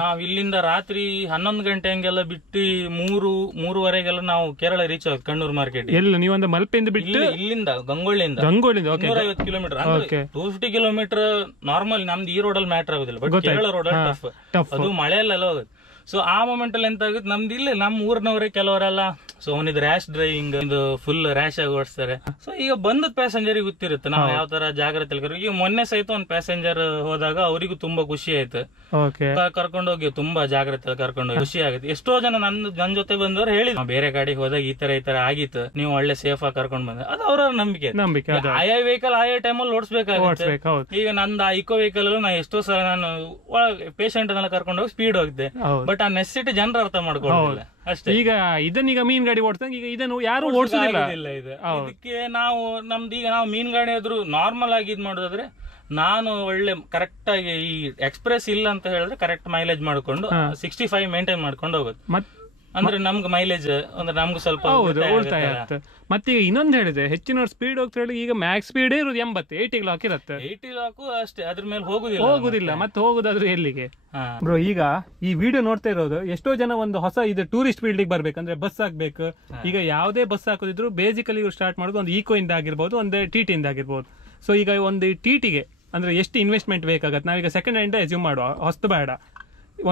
ನಾವ್ ಇಲ್ಲಿಂದ ರಾತ್ರಿ 11 ಗಂಟೆ ಹಂಗೆಲ್ಲ ಬಿಟ್ಟು 3-3:30ಗೆಲ್ಲ ನಾವು ಕೇರಳ ರೀಚ್ ಆಗುತ್ತೆ, ಕಣ್ಣೂರ್ ಮಾರ್ಕೆಟ್. ನೀವೊಂದು ಮಲ್ಪೆಯಿಂದ ಬಿಟ್ಟು ಇಲ್ಲಿಂದ ಗಂಗೊಳ್ಳಿಯಿಂದ 250 ಕಿಲೋಮೀಟರ್, 250 ಕಿಲೋಮೀಟರ್ ನಾರ್ಮಲ್ ನಮ್ದು ಈ ರೋಡಲ್ಲಿ ಮ್ಯಾಟರ್ ಆಗುದಿಲ್ಲ. ಬಟ್ ಕೇರಳ ರೋಡ್ ಟಫ್, ಅದು ಮಳೆಯಲ್ಲೆಲ್ಲ ಹೋಗುತ್ತೆ. ಸೊ ಆ ಮೊಮೆಂಟ್ ಅಲ್ಲಿ ಎಂತ ಆಗುತ್ತೆ, ನಮ್ದು ಇಲ್ಲ ನಮ್ಮ ಊರಿನವರೇ ಕೆಲವರೆಲ್ಲ ಸೊ ಅವನಿದ್ ರ್ಯಾಶ್ ಡ್ರೈವಿಂಗ್, ಇದು ಫುಲ್ ರ್ಯಾಶ್ ಆಗಿ ಓಡಿಸ್ತಾರೆ. ಸೊ ಈಗ ಬಂದದ್ ಪ್ಯಾಸೆಂಜರ್ ಗೊತ್ತಿರುತ್ತೆ ನಾವು ಯಾವ ತರ ಜಾಗ್ರತೆ. ಈಗ ಮೊನ್ನೆ ಸಹಿತ ಒಂದ್ ಪ್ಯಾಸೆಂಜರ್ ಹೋದಾಗ ಅವರಿಗೂ ತುಂಬಾ ಖುಷಿ ಆಯ್ತು, ಕರ್ಕೊಂಡೋಗಿ ತುಂಬಾ ಜಾಗ್ರತೆ ಕರ್ಕೊಂಡೋಗಿ ಖುಷಿ ಆಗುತ್ತೆ. ಎಷ್ಟೋ ಜನ ನನ್ ಜೊತೆ ಬಂದವ್ರು ಹೇಳಿದ್ರು, ಬೇರೆ ಗಾಡಿಗೆ ಹೋದಾಗ ಈ ತರ ಆಗಿತ್ತು, ನೀವು ಒಳ್ಳೆ ಸೇಫ್ ಆಗಿ ಕರ್ಕೊಂಡ್ ಬಂದ್ರೆ. ಅದು ಅವ್ರ ನಂಬಿಕೆ. ಆಯಾ ವೆಹಿಕಲ್ ಆಯಾ ಟೈಮಲ್ಲಿ ಓಡಿಸ್ಬೇಕಾಗುತ್ತೆ. ಈಗ ನಂದು ಆ ಇಕೋ ವೆಹಿಕಲ್ ನಾ ಎಷ್ಟೋ ಸಲ ನಾನು ಪೇಷಂಟ್ ನೆಲ್ಲ ಕರ್ಕೊಂಡೋಗಿ ಸ್ಪೀಡ್ ಹೋಗಿದ್ದೆ. ಬಟ್ ಆ ನೆಸೆಸಿಟಿ ಜನರು ಅರ್ಥ ಮಾಡ್ಕೊಳ್ಳಿಲ್ಲ ಅಷ್ಟೇ. ಈಗ ಇದನ್ನೀಗ ಮೀನ್ ಗಾಡಿ ಓಡಿಸ್ದಂಗ ಈಗ ಇದನ್ನು ಯಾರು ಓಡಿಸೋದಿಲ್ಲ. ಇದಕ್ಕೆ ನಾವು ನಾವು ಮೀನ್ ಗಾಡಿ ಆದ್ರೂ ನಾರ್ಮಲ್ ಆಗಿ ಇದ್ ಮಾಡೋದಾದ್ರೆ, ನಾನು ಒಳ್ಳೆ ಕರೆಕ್ಟ್ ಆಗಿ ಈ ಎಕ್ಸ್ಪ್ರೆಸ್ ಇಲ್ಲ ಅಂತ ಹೇಳಿದ್ರೆ ಕರೆಕ್ಟ್ ಮೈಲೇಜ್ ಮಾಡ್ಕೊಂಡು 65 ಮೇಂಟೈನ್ ಮಾಡ್ಕೊಂಡು ಹೋಗೋದು. ಅಂದ್ರೆ ನಮ್ಗೆ ಮೈಲೇಜ್ ಅಂದ್ರೆ ನಮ್ಗೆ ಸ್ವಲ್ಪ ಉಳಿತಾಯ ಆಗುತ್ತೆ. ಮತ್ತೆ ಈಗ ಇನ್ನೊಂದು ಹೇಳಿದೆ, ಹೆಚ್ಚಿನ ಸ್ಪೀಡ್ ಹೋಗ್ತಾ ಹೇಳಿ, ಈಗ ಮ್ಯಾಕ್ಸ್ ಸ್ಪೀಡ್ ಇರೋದು 80 ಲಾಕ್ ಇರುತ್ತೆ. 80 ಲಾಕು ಅಷ್ಟೇ, ಅದ್ರ ಮೇಲೆ ಹೋಗುದಿಲ್ಲ. ಮತ್ತೆ ಹೋಗುದಾದ್ರೆ ಎಲ್ಲಿಗೆ ಬ್ರೋ? ಈಗ ಈ ವಿಡಿಯೋ ನೋಡ್ತಾ ಇರೋದು ಎಷ್ಟೋ ಜನ ಒಂದು ಹೊಸ ಇದು ಟೂರಿಸ್ಟ್ ಫೀಲ್ಡ್ ಗೆ ಬರ್ಬೇಕಂದ್ರೆ ಬಸ್ ಹಾಕ್ಬೇಕು. ಈಗ ಯಾವುದೇ ಬಸ್ ಹಾಕೋದಿದ್ರು ಬೇಸಿಕಲಿ ಇವ್ರು ಸ್ಟಾರ್ಟ್ ಮಾಡೋದು ಒಂದು ಈಕೋ ಇಂದ ಆಗಿರ್ಬೋದು, ಒಂದು TT ಇಂದ ಆಗಿರ್ಬೋದು. ಸೊ ಈಗ ಒಂದು TTಗೆ ಅಂದ್ರೆ ಎಷ್ಟು ಇನ್ವೆಸ್ಟ್ಮೆಂಟ್ ಬೇಕಾಗತ್ತೆ? ನಾವೀಗ ಸೆಕೆಂಡ್ ಹ್ಯಾಂಡ್ ಅಸ್ಯೂಮ್ ಮಾಡುವ, ಹೊಸ್ತು ಬೇಡ.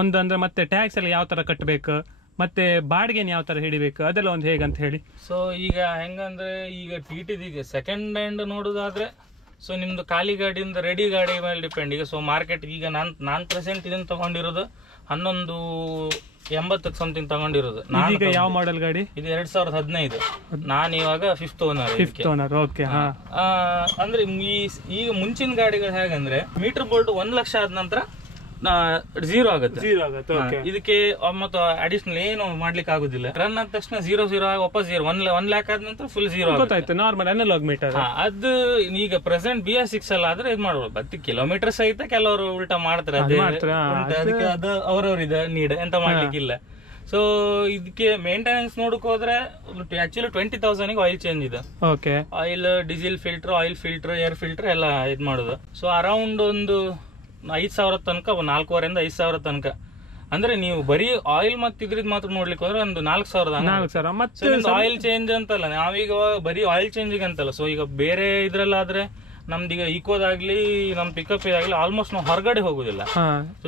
ಒಂದು ಅಂದ್ರೆ ಮತ್ತೆ ಟ್ಯಾಕ್ಸ್ ಎಲ್ಲ ಯಾವ ತರ ಕಟ್ಟಬೇಕು, ಮತ್ತೆ ಬಾಡಿಗೆನ ಯಾವ ತರ ಹಿಡಿಬೇಕು, ಅದೆಲ್ಲ ಒಂದು ಹೇಗಂತ ಹೇಳಿ. ಸೊ ಈಗ ಹೆಂಗಂದ್ರೆ ಈಗ TT ಸೆಕೆಂಡ್ ಹ್ಯಾಂಡ್ ನೋಡುದಾದ್ರೆ ಸೊ ನಿಮ್ದು ಖಾಲಿ ಗಾಡಿಯಿಂದ ರೆಡಿ ಗಾಡಿ ಮೇಲೆ ಡಿಪೆಂಡ್. ಈಗ ಸೊ ಮಾರ್ಕೆಟ್ ಈಗ ನಾನ್ ಪ್ರೆಸೆಂಟ್ ಇದನ್ನ ತಗೊಂಡಿರೋದು 1180 ಸಮಥಿಂಗ್ ತಗೊಂಡಿರೋದು. ಈಗ ಯಾವ ಮಾಡೆಲ್ ಗಾಡಿ ಇದು 2015. ನಾನು ಇವಾಗ 5th ಓನರ್. ಓಕೆ. ಅಂದ್ರೆ ಈಗ ಮುಂಚಿನ ಗಾಡಿಗಳು ಹೇಗಂದ್ರೆ ಮೀಟರ್ ಬೋಲ್ಟ್ 1 ಲಕ್ಷ ಆದ ನಂತರ 0 ಆಗುತ್ತೆ. ಇದಕ್ಕೆ ಮತ್ತೆ ಅಡಿಷನಲ್ ಏನು ಮಾಡ್ಲಿಕ್ಕೆ ಆಗುದಿಲ್ಲ. ರನ್ ಆದ ತಕ್ಷಣ 0 ಆಗಿ ವಾಪಸ್ 0. 1 ಲ್ಯಾಕ್ ಆದ ನಂತರ ಫುಲ್ 0 ಆಗುತ್ತೆ. Normal analog meter. ಅದು ಈಗ ಪ್ರೆಸೆಂಟ್ BS6 ಅಲ್ಲ ಆದ್ರೆ ಇದು ಮಾಡ್ಬೋದು. 10 ಕಿಲೋಮೀಟರ್ ಸಹಿತ ಕೆಲವರು ಉಲ್ಟಾ ಮಾಡ್ತಾರೆ. ಅದಕ್ಕೆ ಅದು ಅವ್ರವ್ರ ನೀಡ್ ಎಂತ ಮಾಡ್ಲಿಕ್ಕಿಲ್ಲ. ಸೊ ಇದಕ್ಕೆ ಮೇಂಟೆನೆನ್ಸ್ ನೋಡಕ್ ಹೋದ್ರೆ ಆಕ್ಚುಲಿ 20,000 ಆಯಿಲ್ ಚೇಂಜ್ ಇದೆ. Oil, diesel filter, oil filter, air filter ಎಲ್ಲ ಇದ್ ಮಾಡುದು. ಸೊ ಅರೌಂಡ್ ಒಂದು 5,000 ತನಕ, 4,500 ಇಂದ 5,000 ತನಕ. ಅಂದ್ರೆ ನೀವು ಬರೀ ಆಯಿಲ್ ಮತ್ತೆ ಇದ್ರದ್ ಮಾತ್ರ ನೋಡ್ಲಿಕ್ಕೆ ಹೋದ್ರೆ ಒಂದು 4,000. ಮತ್ತೆ ಆಯಿಲ್ ಚೇಂಜ್ ಅಂತಲ್ಲ, ನಾವೀಗ ಬರೀ ಆಯಿಲ್ ಚೇಂಜ್ ಅಂತಲ್ಲ. ಸೊ ಈಗ ಬೇರೆ ಇದ್ರಲ್ಲಾದ್ರೆ ನಮ್ದೀಗ ಈಕೋದಾಗ್ಲಿ ನಮ್ ಪಿಕಪ್ ಇದಾಗ್ಲಿ ಆಲ್ಮೋಸ್ಟ್ ನಾವು ಹೊರಗಡೆ ಹೋಗುದಿಲ್ಲ.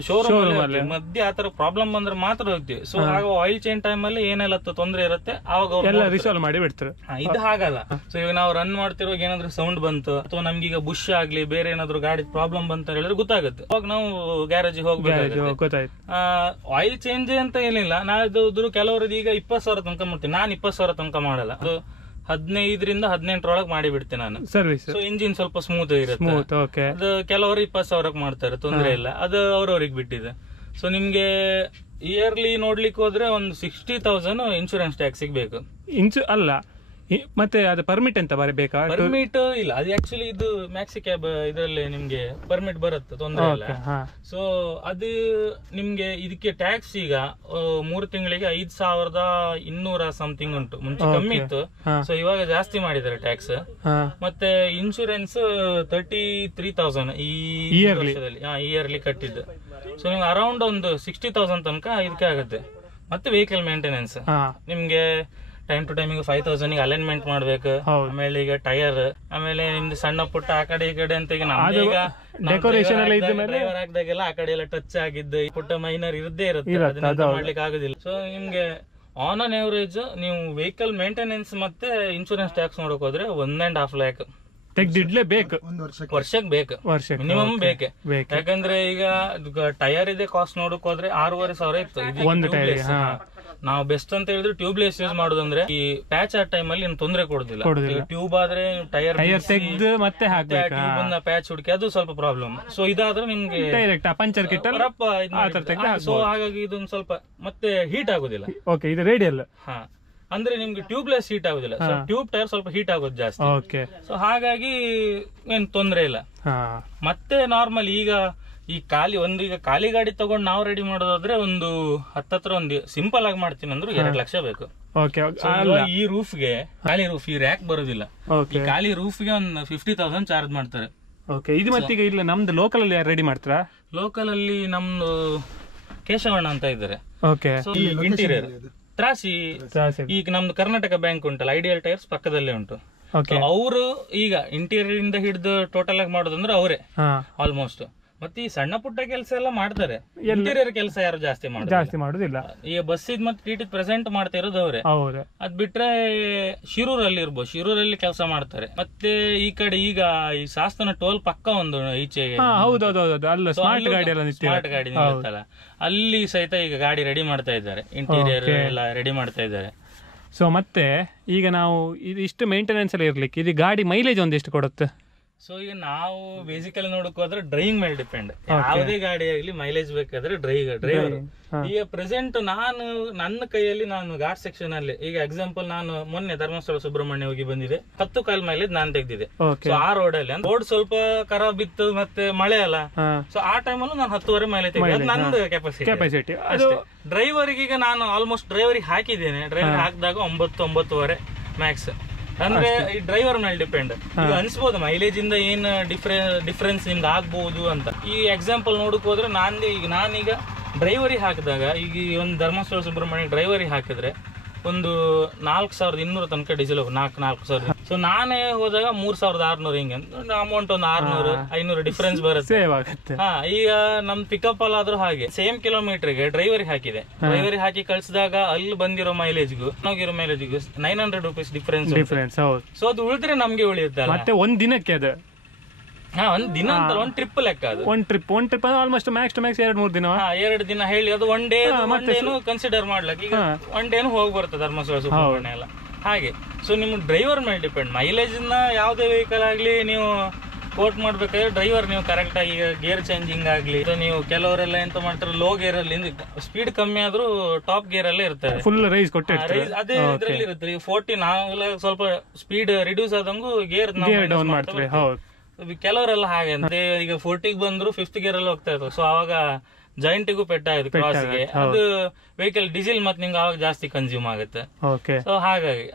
ಶೋರೂಮ್ ಮಧ್ಯೆ ಆತರ ಪ್ರಾಬ್ಲಮ್ ಬಂದ್ರೆ ಮಾತ್ರ ಹೋಗ್ತೀವಿ. ಸೊ ಆಗ ಆಯಿಲ್ ಚೇಂಜ್ ಟೈಮ್ ಅಲ್ಲಿ ಏನೆಲ್ಲ ತೊಂದ್ರೆ ಇರುತ್ತೆ ಅವಾಗ ರಿಸಾಲ್ವ್ ಮಾಡಿ ಬಿಡ್ತಾರೆ. ಇದು ಹಾಗಲ್ಲ. ಸೊ ಈಗ ನಾವು ರನ್ ಮಾಡ್ತಿರುವಾಗ ಏನಾದ್ರು ಸೌಂಡ್ ಬಂತು ಅಥವಾ ನಮ್ಗೀಗ ಬುಷ್ ಆಗ್ಲಿ ಬೇರೆ ಏನಾದ್ರು ಗಾಡಿ ಪ್ರಾಬ್ಲಮ್ ಬಂತ ಹೇಳಿದ್ರೆ ಗೊತ್ತಾಗುತ್ತೆ. ಅವಾಗ ನಾವು ಗ್ಯಾರೇಜ್ ಹೋಗ್ಬೇಕು. ಆಯಿಲ್ ಚೇಂಜ್ ಅಂತ ಏನಿಲ್ಲ. ನಾವ್ ಕೆಲವರದ್ದು ಈಗ 20,000 ತನಕ ಮಾಡ್ತೀನಿ. ನಾನು 20,000 ತನಕ ಮಾಡಲ್ಲ. ಅದು 15ರಿಂದ 18 ಮಾಡಿ ಬಿಡ್ತೇನೆ ನಾನು ಸರ್ವಿಸ್. ಸೊ ಇಂಜಿನ್ ಸ್ವಲ್ಪ ಸ್ಮೂತ್ ಇರುತ್ತೆ. ಅದು ಕೆಲವರು 20,000 ಮಾಡ್ತಾರೆ, ತೊಂದ್ರೆ ಇಲ್ಲ. ಅದು ಅವ್ರವ್ರಿಗೆ ಬಿಟ್ಟಿದೆ. ಸೊ ನಿಮ್ಗೆ ಇಯರ್ಲಿ ನೋಡ್ಲಿಕ್ಕೆ ಹೋದ್ರೆ ಒಂದು 60,000 ಇನ್ಶೂರೆನ್ಸ್ ಟ್ಯಾಕ್ಸ್ ಸಿಗ್ಬೇಕು. ಅಲ್ಲ ಮತ್ತೆ ಅದು ಪರ್ಮಿಟ್ ಅಂತ ಬರಬೇಕಾ? ಪರ್ಮಿಟ್ ಇಲ್ಲ, ಅದು ಆಕ್ಚುಲಿ ಇದು ಮ್ಯಾಕ್ಸಿ ಕ್ಯಾಬ್ ಇದರಲ್ಲಿ ನಿಮ್ಗೆ ಪರ್ಮಿಟ್ ಬರುತ್ತೆ, ತೊಂದರೆ ಇಲ್ಲ. ಸೊ ಅದು ನಿಮ್ಗೆ ಇದಕ್ಕೆ ಟ್ಯಾಕ್ಸ್ ಈಗ 3 ತಿಂಗಳಿಗೆ 5,200 ಸಮಥಿಂಗ್ ಉಂಟು. ಮುಂಚೆ ಕಮ್ಮಿ ಇತ್ತು, ಸೊ ಇವಾಗ ಜಾಸ್ತಿ ಮಾಡಿದ್ದಾರೆ ಟ್ಯಾಕ್ಸ್. ಮತ್ತೆ ಇನ್ಶೂರೆನ್ಸ್ 33,000 ಈ ವರ್ಷದಲ್ಲಿ ಇಯರ್ಲಿ ಕಟ್ಟಿದ್ದು. ಸೊ ನಿಮ್ಗೆ ಅರೌಂಡ್ ಒಂದು 60,000 ತನಕ ಇದಕ್ಕೆ ಆಗುತ್ತೆ. ಮತ್ತೆ ವೆಹಿಕಲ್ ಮೇಂಟೆನೆನ್ಸ್ ನಿಮ್ಗೆ ಟೈಮ್ ಟು ಟೈಮ್ 5,000 ಅಲೈನ್ಮೆಂಟ್ ಮಾಡ್ಬೇಕು. ಆಮೇಲೆ ಈಗ ಟೈರ್, ಆಮೇಲೆ ನಿಮ್ದು ಸಣ್ಣ ಪುಟ್ಟ ಆ ಕಡೆ ಈ ಕಡೆ ಅಂತ. ಈಗ ಡೆಕೋರೇಷನ್ ಡ್ರೈವರ್ ಹಾಕಿದಾಗೆಲ್ಲ ಆ ಕಡೆ ಎಲ್ಲ ಟಚ್ ಆಗಿದ್ದು ಪುಟ್ಟ ಮೈನರ್ ಇರದೇ ಇರುತ್ತೆ, ಅದನ್ನ ಮಾಡ್ಲಿಕ್ಕೆ ಆಗುದಿಲ್ಲ. ಸೊ ನಿಮ್ಗೆ ಆನ್ ಅನ್ ಎವರೇಜ್ ನೀವು ವೆಹಿಕಲ್ ಮೇಂಟೆನೆನ್ಸ್ ಮತ್ತೆ ಇನ್ಶೂರೆನ್ಸ್ ಟ್ಯಾಕ್ಸ್ ನೋಡಕ್ ಹೋದ್ರೆ 1.5 lakh ತೆಗ್ದಿಡ್ಲೇಬೇಕು, ವರ್ಷಕ್ಕೆ ಬೇಕು, ಮಿನಿಮಮ್ ಬೇಕೆ. ಯಾಕಂದ್ರೆ ಈಗ ಟೈರ್ ಇದೆ ಕಾಸ್ಟ್ ನೋಡಕ್ ಹೋದ್ರೆ 6,500 ಇತ್ತು. ನಾವು ಬೆಸ್ಟ್ ಅಂತ ಹೇಳಿದ್ರೆ ಟ್ಯೂಬ್ಲೆಸ್ ಯೂಸ್ ಮಾಡೋದಂದ್ರೆ ಈ ಪ್ಯಾಚ್ ಆ ಟೈಮ್ ಅಲ್ಲಿ ತೊಂದರೆ ಕೊಡುದಿಲ್ಲ. ಟ್ಯೂಬ್ ಆದ್ರೆ ಟೈರ್ ತೆಗೆದು ಮತ್ತೆ ಟ್ಯೂಬ್ ಪ್ಯಾಚ್ ಹುಡುಕಿ ಅದು ಸ್ವಲ್ಪ ಪ್ರಾಬ್ಲಮ್. ಸೊ ಇದಾದ್ರೆ ನಿಮ್ಗೆ ಪಂಚರ್ ಕಿಟ್. ಸೊ ಹಾಗಾಗಿ ಇದೊಂದು ಸ್ವಲ್ಪ ಮತ್ತೆ ಹೀಟ್ ಆಗುದಿಲ್ಲ. ಇದು ರೇಡಿಯಲ್ ಅಂದ್ರೆ ನಿಮ್ಗೆ ಟ್ಯೂಬ್ಲೆಸ್ ಹೀಟ್ ಆಗುದಿಲ್ಲ. ಟ್ಯೂಬ್ ಟೈರ್ ಸ್ವಲ್ಪ ಹೀಟ್ ಆಗೋದು ಜಾಸ್ತಿ. ಸೊ ಹಾಗಾಗಿ ಏನ್ ತೊಂದ್ರೆ ಇಲ್ಲ. ಮತ್ತೆ ನಾರ್ಮಲ್ ಈಗ ಈಗ ಖಾಲಿ ಗಾಡಿ ತಗೊಂಡು ನಾವು ರೆಡಿ ಮಾಡೋದಾದ್ರೆ ಒಂದು ಹತ್ತತ್ರ ಒಂದು ಸಿಂಪಲ್ ಆಗಿ ಮಾಡ್ತೀನಿ ಅಂದ್ರೆ 2 ಲಕ್ಷ ಬೇಕು. ಈ ರೂಫ್ಗೆ ಖಾಲಿ ರೂಫ್ ಈ ರ್ಯಾಕ್ ಬರೋದಿಲ್ಲ. ಈ ಖಾಲಿ ರೂಫ್ಗೆ ಒಂದು 50,000 ಚಾರ್ಜ್ ಮಾಡ್ತಾರೆ. ಇದು ಮತ್ತೀಗ ಇಲ್ಲ ನಮ್ದು ಲೋಕಲ್ ಅಲ್ಲಿ ರೆಡಿ ಮಾಡ್ತಾರಾ? ಲೋಕಲ್ ಅಲ್ಲಿ ನಮ್ದು ಕೇಶವಣ್ಣ ಅಂತ ಇದ್ದಾರೆ. ಇಂಟೀರಿಯರ್ ತ್ರಾಸಿ. ಈಗ ನಮ್ದು ಕರ್ನಾಟಕ ಬ್ಯಾಂಕ್ ಉಂಟಲ್ಲ, ಐಡಿಯಲ್ ಟೈರ್ಸ್ ಪಕ್ಕದಲ್ಲೇ ಉಂಟು. ಅವರು ಈಗ ಇಂಟೀರಿಯರ್ ಇಂದ ಹಿಡಿದು ಟೋಟಲ್ ಆಗಿ ಮಾಡೋದಂದ್ರೆ ಅವರೇ ಆಲ್ಮೋಸ್ಟ್. ಮತ್ತೆ ಈ ಸಣ್ಣ ಪುಟ್ಟ ಕೆಲಸ ಎಲ್ಲ ಮಾಡ್ತಾರೆ. ಇಂಟೀರಿಯರ್ ಕೆಲಸ ಯಾರು ಜಾಸ್ತಿ ಮಾಡುದಿಲ್ಲ. ಈಗ ಬಸ್ ಇದ್ ಮತ್ತೆ ಟಿಟಿ ಪ್ರೆಸೆಂಟ್ ಮಾಡ್ತಾ ಇರೋದು ಅವರೇ. ಅದ್ ಬಿಟ್ರೆ ಶಿರೂರಲ್ಲಿ ಇರ್ಬೋದು, ಶಿರೂರಲ್ಲಿ ಕೆಲಸ ಮಾಡ್ತಾರೆ. ಮತ್ತೆ ಈ ಕಡೆ ಈಗ ಈ ಶಾಸ್ತನ ಟೋಲ್ ಪಕ್ಕ ಒಂದು ಈಚೆ ಸ್ಮಾರ್ಟ್ ಗಾಡಿ ನಿಲ್ಲುತ್ತಲ್ಲ, ಅಲ್ಲಿ ಸಹಿತ ಈಗ ಗಾಡಿ ರೆಡಿ ಮಾಡ್ತಾ ಇದ್ದಾರೆ, ಇಂಟೀರಿಯರ್ ಎಲ್ಲ ರೆಡಿ ಮಾಡ್ತಾ ಇದ್ದಾರೆ. ಸೊ ಮತ್ತೆ ಈಗ ನಾವು ಇಷ್ಟು ಮೇಂಟೆನೆನ್ಸ್ ಎಲ್ಲ ಇರ್ಲಿಕ್ಕೆ ಇದು ಗಾಡಿ ಮೈಲೇಜ್ ಒಂದಿಷ್ಟು ಕೊಡುತ್ತೆ? ಸೊ ಈಗ ನಾವು ಬೇಸಿಕಲಿ ನೋಡಕ್ ಹೋದ್ರೆ ಡ್ರೈವಿಂಗ್ ಮೇಲೆ ಡಿಪೆಂಡ್. ಯಾವುದೇ ಗಾಡಿ ಆಗ್ಲಿ ಮೈಲೇಜ್ ಬೇಕಾದ್ರೆ ಡ್ರೈವರ್. ಈಗ ಪ್ರೆಸೆಂಟ್ ನನ್ನ ಕೈಯಲ್ಲಿ ನಾನು ಘಾಟ್ ಸೆಕ್ಷನ್ ಅಲ್ಲಿ ಈಗ ಎಕ್ಸಾಂಪಲ್ ನಾನು ಮೊನ್ನೆ ಧರ್ಮಸ್ಥಳ ಸುಬ್ರಹ್ಮಣ್ಯ ಹೋಗಿ ಬಂದಿದೆ, 10 ಕಾಲ್ ಮೈಲೇಜ್ ನಾನು ತೆಗ್ದಿದೆ. ಸೊ ಆ ರೋಡ್ ಅಲ್ಲಿ ರೋಡ್ ಸ್ವಲ್ಪ ಖರಾಬ್ ಇತ್ತು ಮತ್ತೆ ಮಳೆ ಅಲ್ಲ, ಸೊ ಆ ಟೈಮಲ್ಲೂ ನಾನು 10.5 ಮೈಲೇಜ್ ತೆಗೆದು ನಂದು ಕೆಪಾಸಿಟಿ. ಡ್ರೈವರ್ಗೆ ಈಗ ನಾನು ಆಲ್ಮೋಸ್ಟ್ ಡ್ರೈವರಿಗೆ ಹಾಕಿದ್ದೇನೆ. ಡ್ರೈವರ್ ಹಾಕಿದಾಗ 9.5 ಮ್ಯಾಕ್ಸ್. ಅಂದ್ರೆ ಈ ಡ್ರೈವರ್ ಮೇಲೆ ಡಿಪೆಂಡ್. ಈಗ ಅನ್ಸ್ಬೋದು ಮೈಲೇಜ್ ಇಂದ ಏನ್ ಡಿಫ್ರೆನ್ಸ್ ನಿಮ್ಗೆ ಆಗ್ಬಹುದು ಅಂತ. ಈ ಎಕ್ಸಾಂಪಲ್ ನೋಡಕ್ ಹೋದ್ರೆ ನಾನೀಗ ಡ್ರೈವರಿಗೆ ಹಾಕಿದಾಗ ಈಗ ಒಂದು ಧರ್ಮಸ್ಥಳ ಸುಬ್ರಹ್ಮಣ್ಯ ಡ್ರೈವರಿಗೆ ಹಾಕಿದ್ರೆ ಒಂದು 4,200 ತನಕ ಡೀಸೆಲ್ 4,000. ಸೊ ನಾನೇ ಹೋದಾಗ 3,600 ಹಿಂಗೆ ಅಮೌಂಟ್ ಒಂದು 600-500 ಡಿಫ್ರೆನ್ಸ್ ಬರುತ್ತೆ. ಈಗ ನಮ್ ಪಿಕಪ್ ಅಲ್ಲಾದ್ರೂ ಹಾಗೆ ಸೇಮ್ ಕಿಲೋಮೀಟರ್ಗೆ ಡ್ರೈವರಿಗೆ ಹಾಕಿದೆ. ಡ್ರೈವರಿಗೆ ಹಾಕಿ ಕಳ್ಸಿದಾಗ ಅಲ್ಲಿ ಬಂದಿರೋ ಮೈಲೇಜ್ಗೂ ನಾವಿರೋ ಮೈಲೇಜ್ಗೂ 900 ರೂಪೀಸ್ ಡಿಫ್ರೆನ್ಸ್. ಸೊ ಅದು ಉಳಿದ್ರೆ ನಮ್ಗೆ ಉಳಿಯುತ್ತೆ. ಮತ್ತೆ ಒಂದ್ ದಿನಕ್ಕೆ ಅದು ಒಂದ್ ದಿನ ಅಂತ ಒಂದ್ ಟ್ರಿಪ್ ಲೆಕ್ಕ ಅದು. ಒಂದ್ ಟ್ರಿಪ್ ಅಂದ್ರೆ ಆಲ್ಮೋಸ್ಟ್ ಮ್ಯಾಕ್ಸ್ ಟು ಮ್ಯಾಕ್ಸ್ 2-3 ದಿನ. 2 ದಿನ ಹೇಳಿ ಅದು ಒನ್ ಡೇ ಕನ್ಸಿಡರ್ ಮಾಡ್ಲಕ್ಕೆ. ಈಗ ಒನ್ ಡೇನು ಹೋಗಿ ಬರ್ತದೆ ಧರ್ಮಸ್ಥಳ ಸುಬ್ರಹ್ಮಣ್ಯ ಎಲ್ಲ ಹಾಗೆ. ಸೊ ನಿಮ್ ಡ್ರೈವರ್ ಮೇಲೆ ಡಿಪೆಂಡ್. ಮೈಲೇಜ್ ನ ಯಾವ್ದೇ ವೆಹಿಕಲ್ ಆಗ್ಲಿ ನೀವು ಕೋಟ್ ಮಾಡ್ಬೇಕಾದ್ರೆ ಡ್ರೈವರ್ ನೀವು ಕರೆಕ್ಟ್ ಆಗಿ ಗೇರ್ ಚೇಂಜಿಂಗ್ ಆಗ್ಲಿ, ನೀವು ಕೆಲವರೆಲ್ಲ ಎಂತ ಮಾಡ್ತಾರೆ ಲೋ ಗೇರ್ ಅಲ್ಲಿ ಸ್ಪೀಡ್ ಕಮ್ಮಿ ಆದ್ರೂ ಟಾಪ್ ಗೇರ್ ಅಲ್ಲೇ ಇರ್ತಾರೆ, ಫುಲ್ ರೈಸ್ ಕೊಟ್ಟಿರ್ತಾರೆ. ಅದೇ ಇದ್ರಲ್ಲಿ ಇರುತ್ತೆ. ಈಗ 40 ನಾವೆಲ್ಲ ಸ್ವಲ್ಪ ಸ್ಪೀಡ್ ರಿಡ್ಯೂಸ್ ಆದಂಗೂ ಗೇರ್ ಡೌನ್ ಮಾಡ್ತಾರೆ. ಕೆಲವರೆಲ್ಲ ಹಾಗೆ ಈಗ 40 ಬಂದ್ರು 5th ಗೇರ್ ಅಲ್ಲಿ ಹೋಗ್ತಾ ಇದ್ರು. ಸೊ ಅವಾಗ ಜಾಯಿಂಟಿಗೂ ಪೆಟ್ಟಾಗಿದೆ ಕ್ರಾಸ್ಗೆ. ಅದು ವೆಹಿಕಲ್ ಡೀಸೆಲ್ ಮತ್ತೆ ನಿಮ್ಗೆ ಅವಾಗ ಜಾಸ್ತಿ ಕನ್ಸ್ಯೂಮ್ ಆಗುತ್ತೆ. ಸೊ ಹಾಗಾಗಿ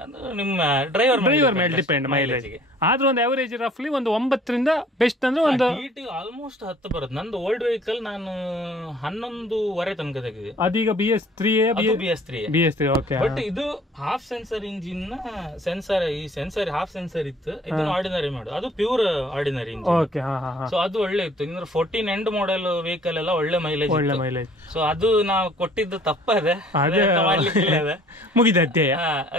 ನಿಮ್ಮ ಡ್ರೈವರ್ ಮೇಲೆ ಡಿಪೆಂಡ್ ಮೈಲೇಜ್ಗೆ. ಆದ್ರೂ ಒಂದು ಅವರೇಜ್ ರಫ್ಲಿ ಒಂದು 9ರಿಂದ ಬೆಸ್ಟ್ ಅಂದ್ರೆ ಒಂದು ಆಲ್ಮೋಸ್ಟ್ 10 ಬರುತ್ತೆ. ನಂದು ಓಲ್ಡ್ ವೆಹಿಕಲ್ ನಾನು 11.5 ತನಕ ತೆಗೆದಿದೆ. ಅದೀಗ BS3 ಓಕೆ. ಬಟ್ ಇದು ಹಾಫ್ ಸೆನ್ಸರ್ ಇಂಜಿನ್ ಸೆನ್ಸರ್, ಈ ಸೆನ್ಸರ್ ಹಾಫ್ ಸೆನ್ಸರ್ ಇತ್ತು, ಇದನ್ನು ಆರ್ಡಿನರಿ ಮಾಡು, ಅದು ಪ್ಯೂರ್ ಆರ್ಡಿನರಿ ಇಂಜಿನ್. ಸೊ ಅದು ಒಳ್ಳೆ ಇತ್ತು. 14 ಎಂಡ್ ಮಾಡೆಲ್ ವೆಹಿಕಲ್ ಎಲ್ಲ ಒಳ್ಳೆ ಮೈಲೇಜ್. ಸೊ ಅದು ನಾವು ಕೊಟ್ಟಿದ್ದು ತಪ್ಪದೆ, ಮುಗಿದದ್ದೇ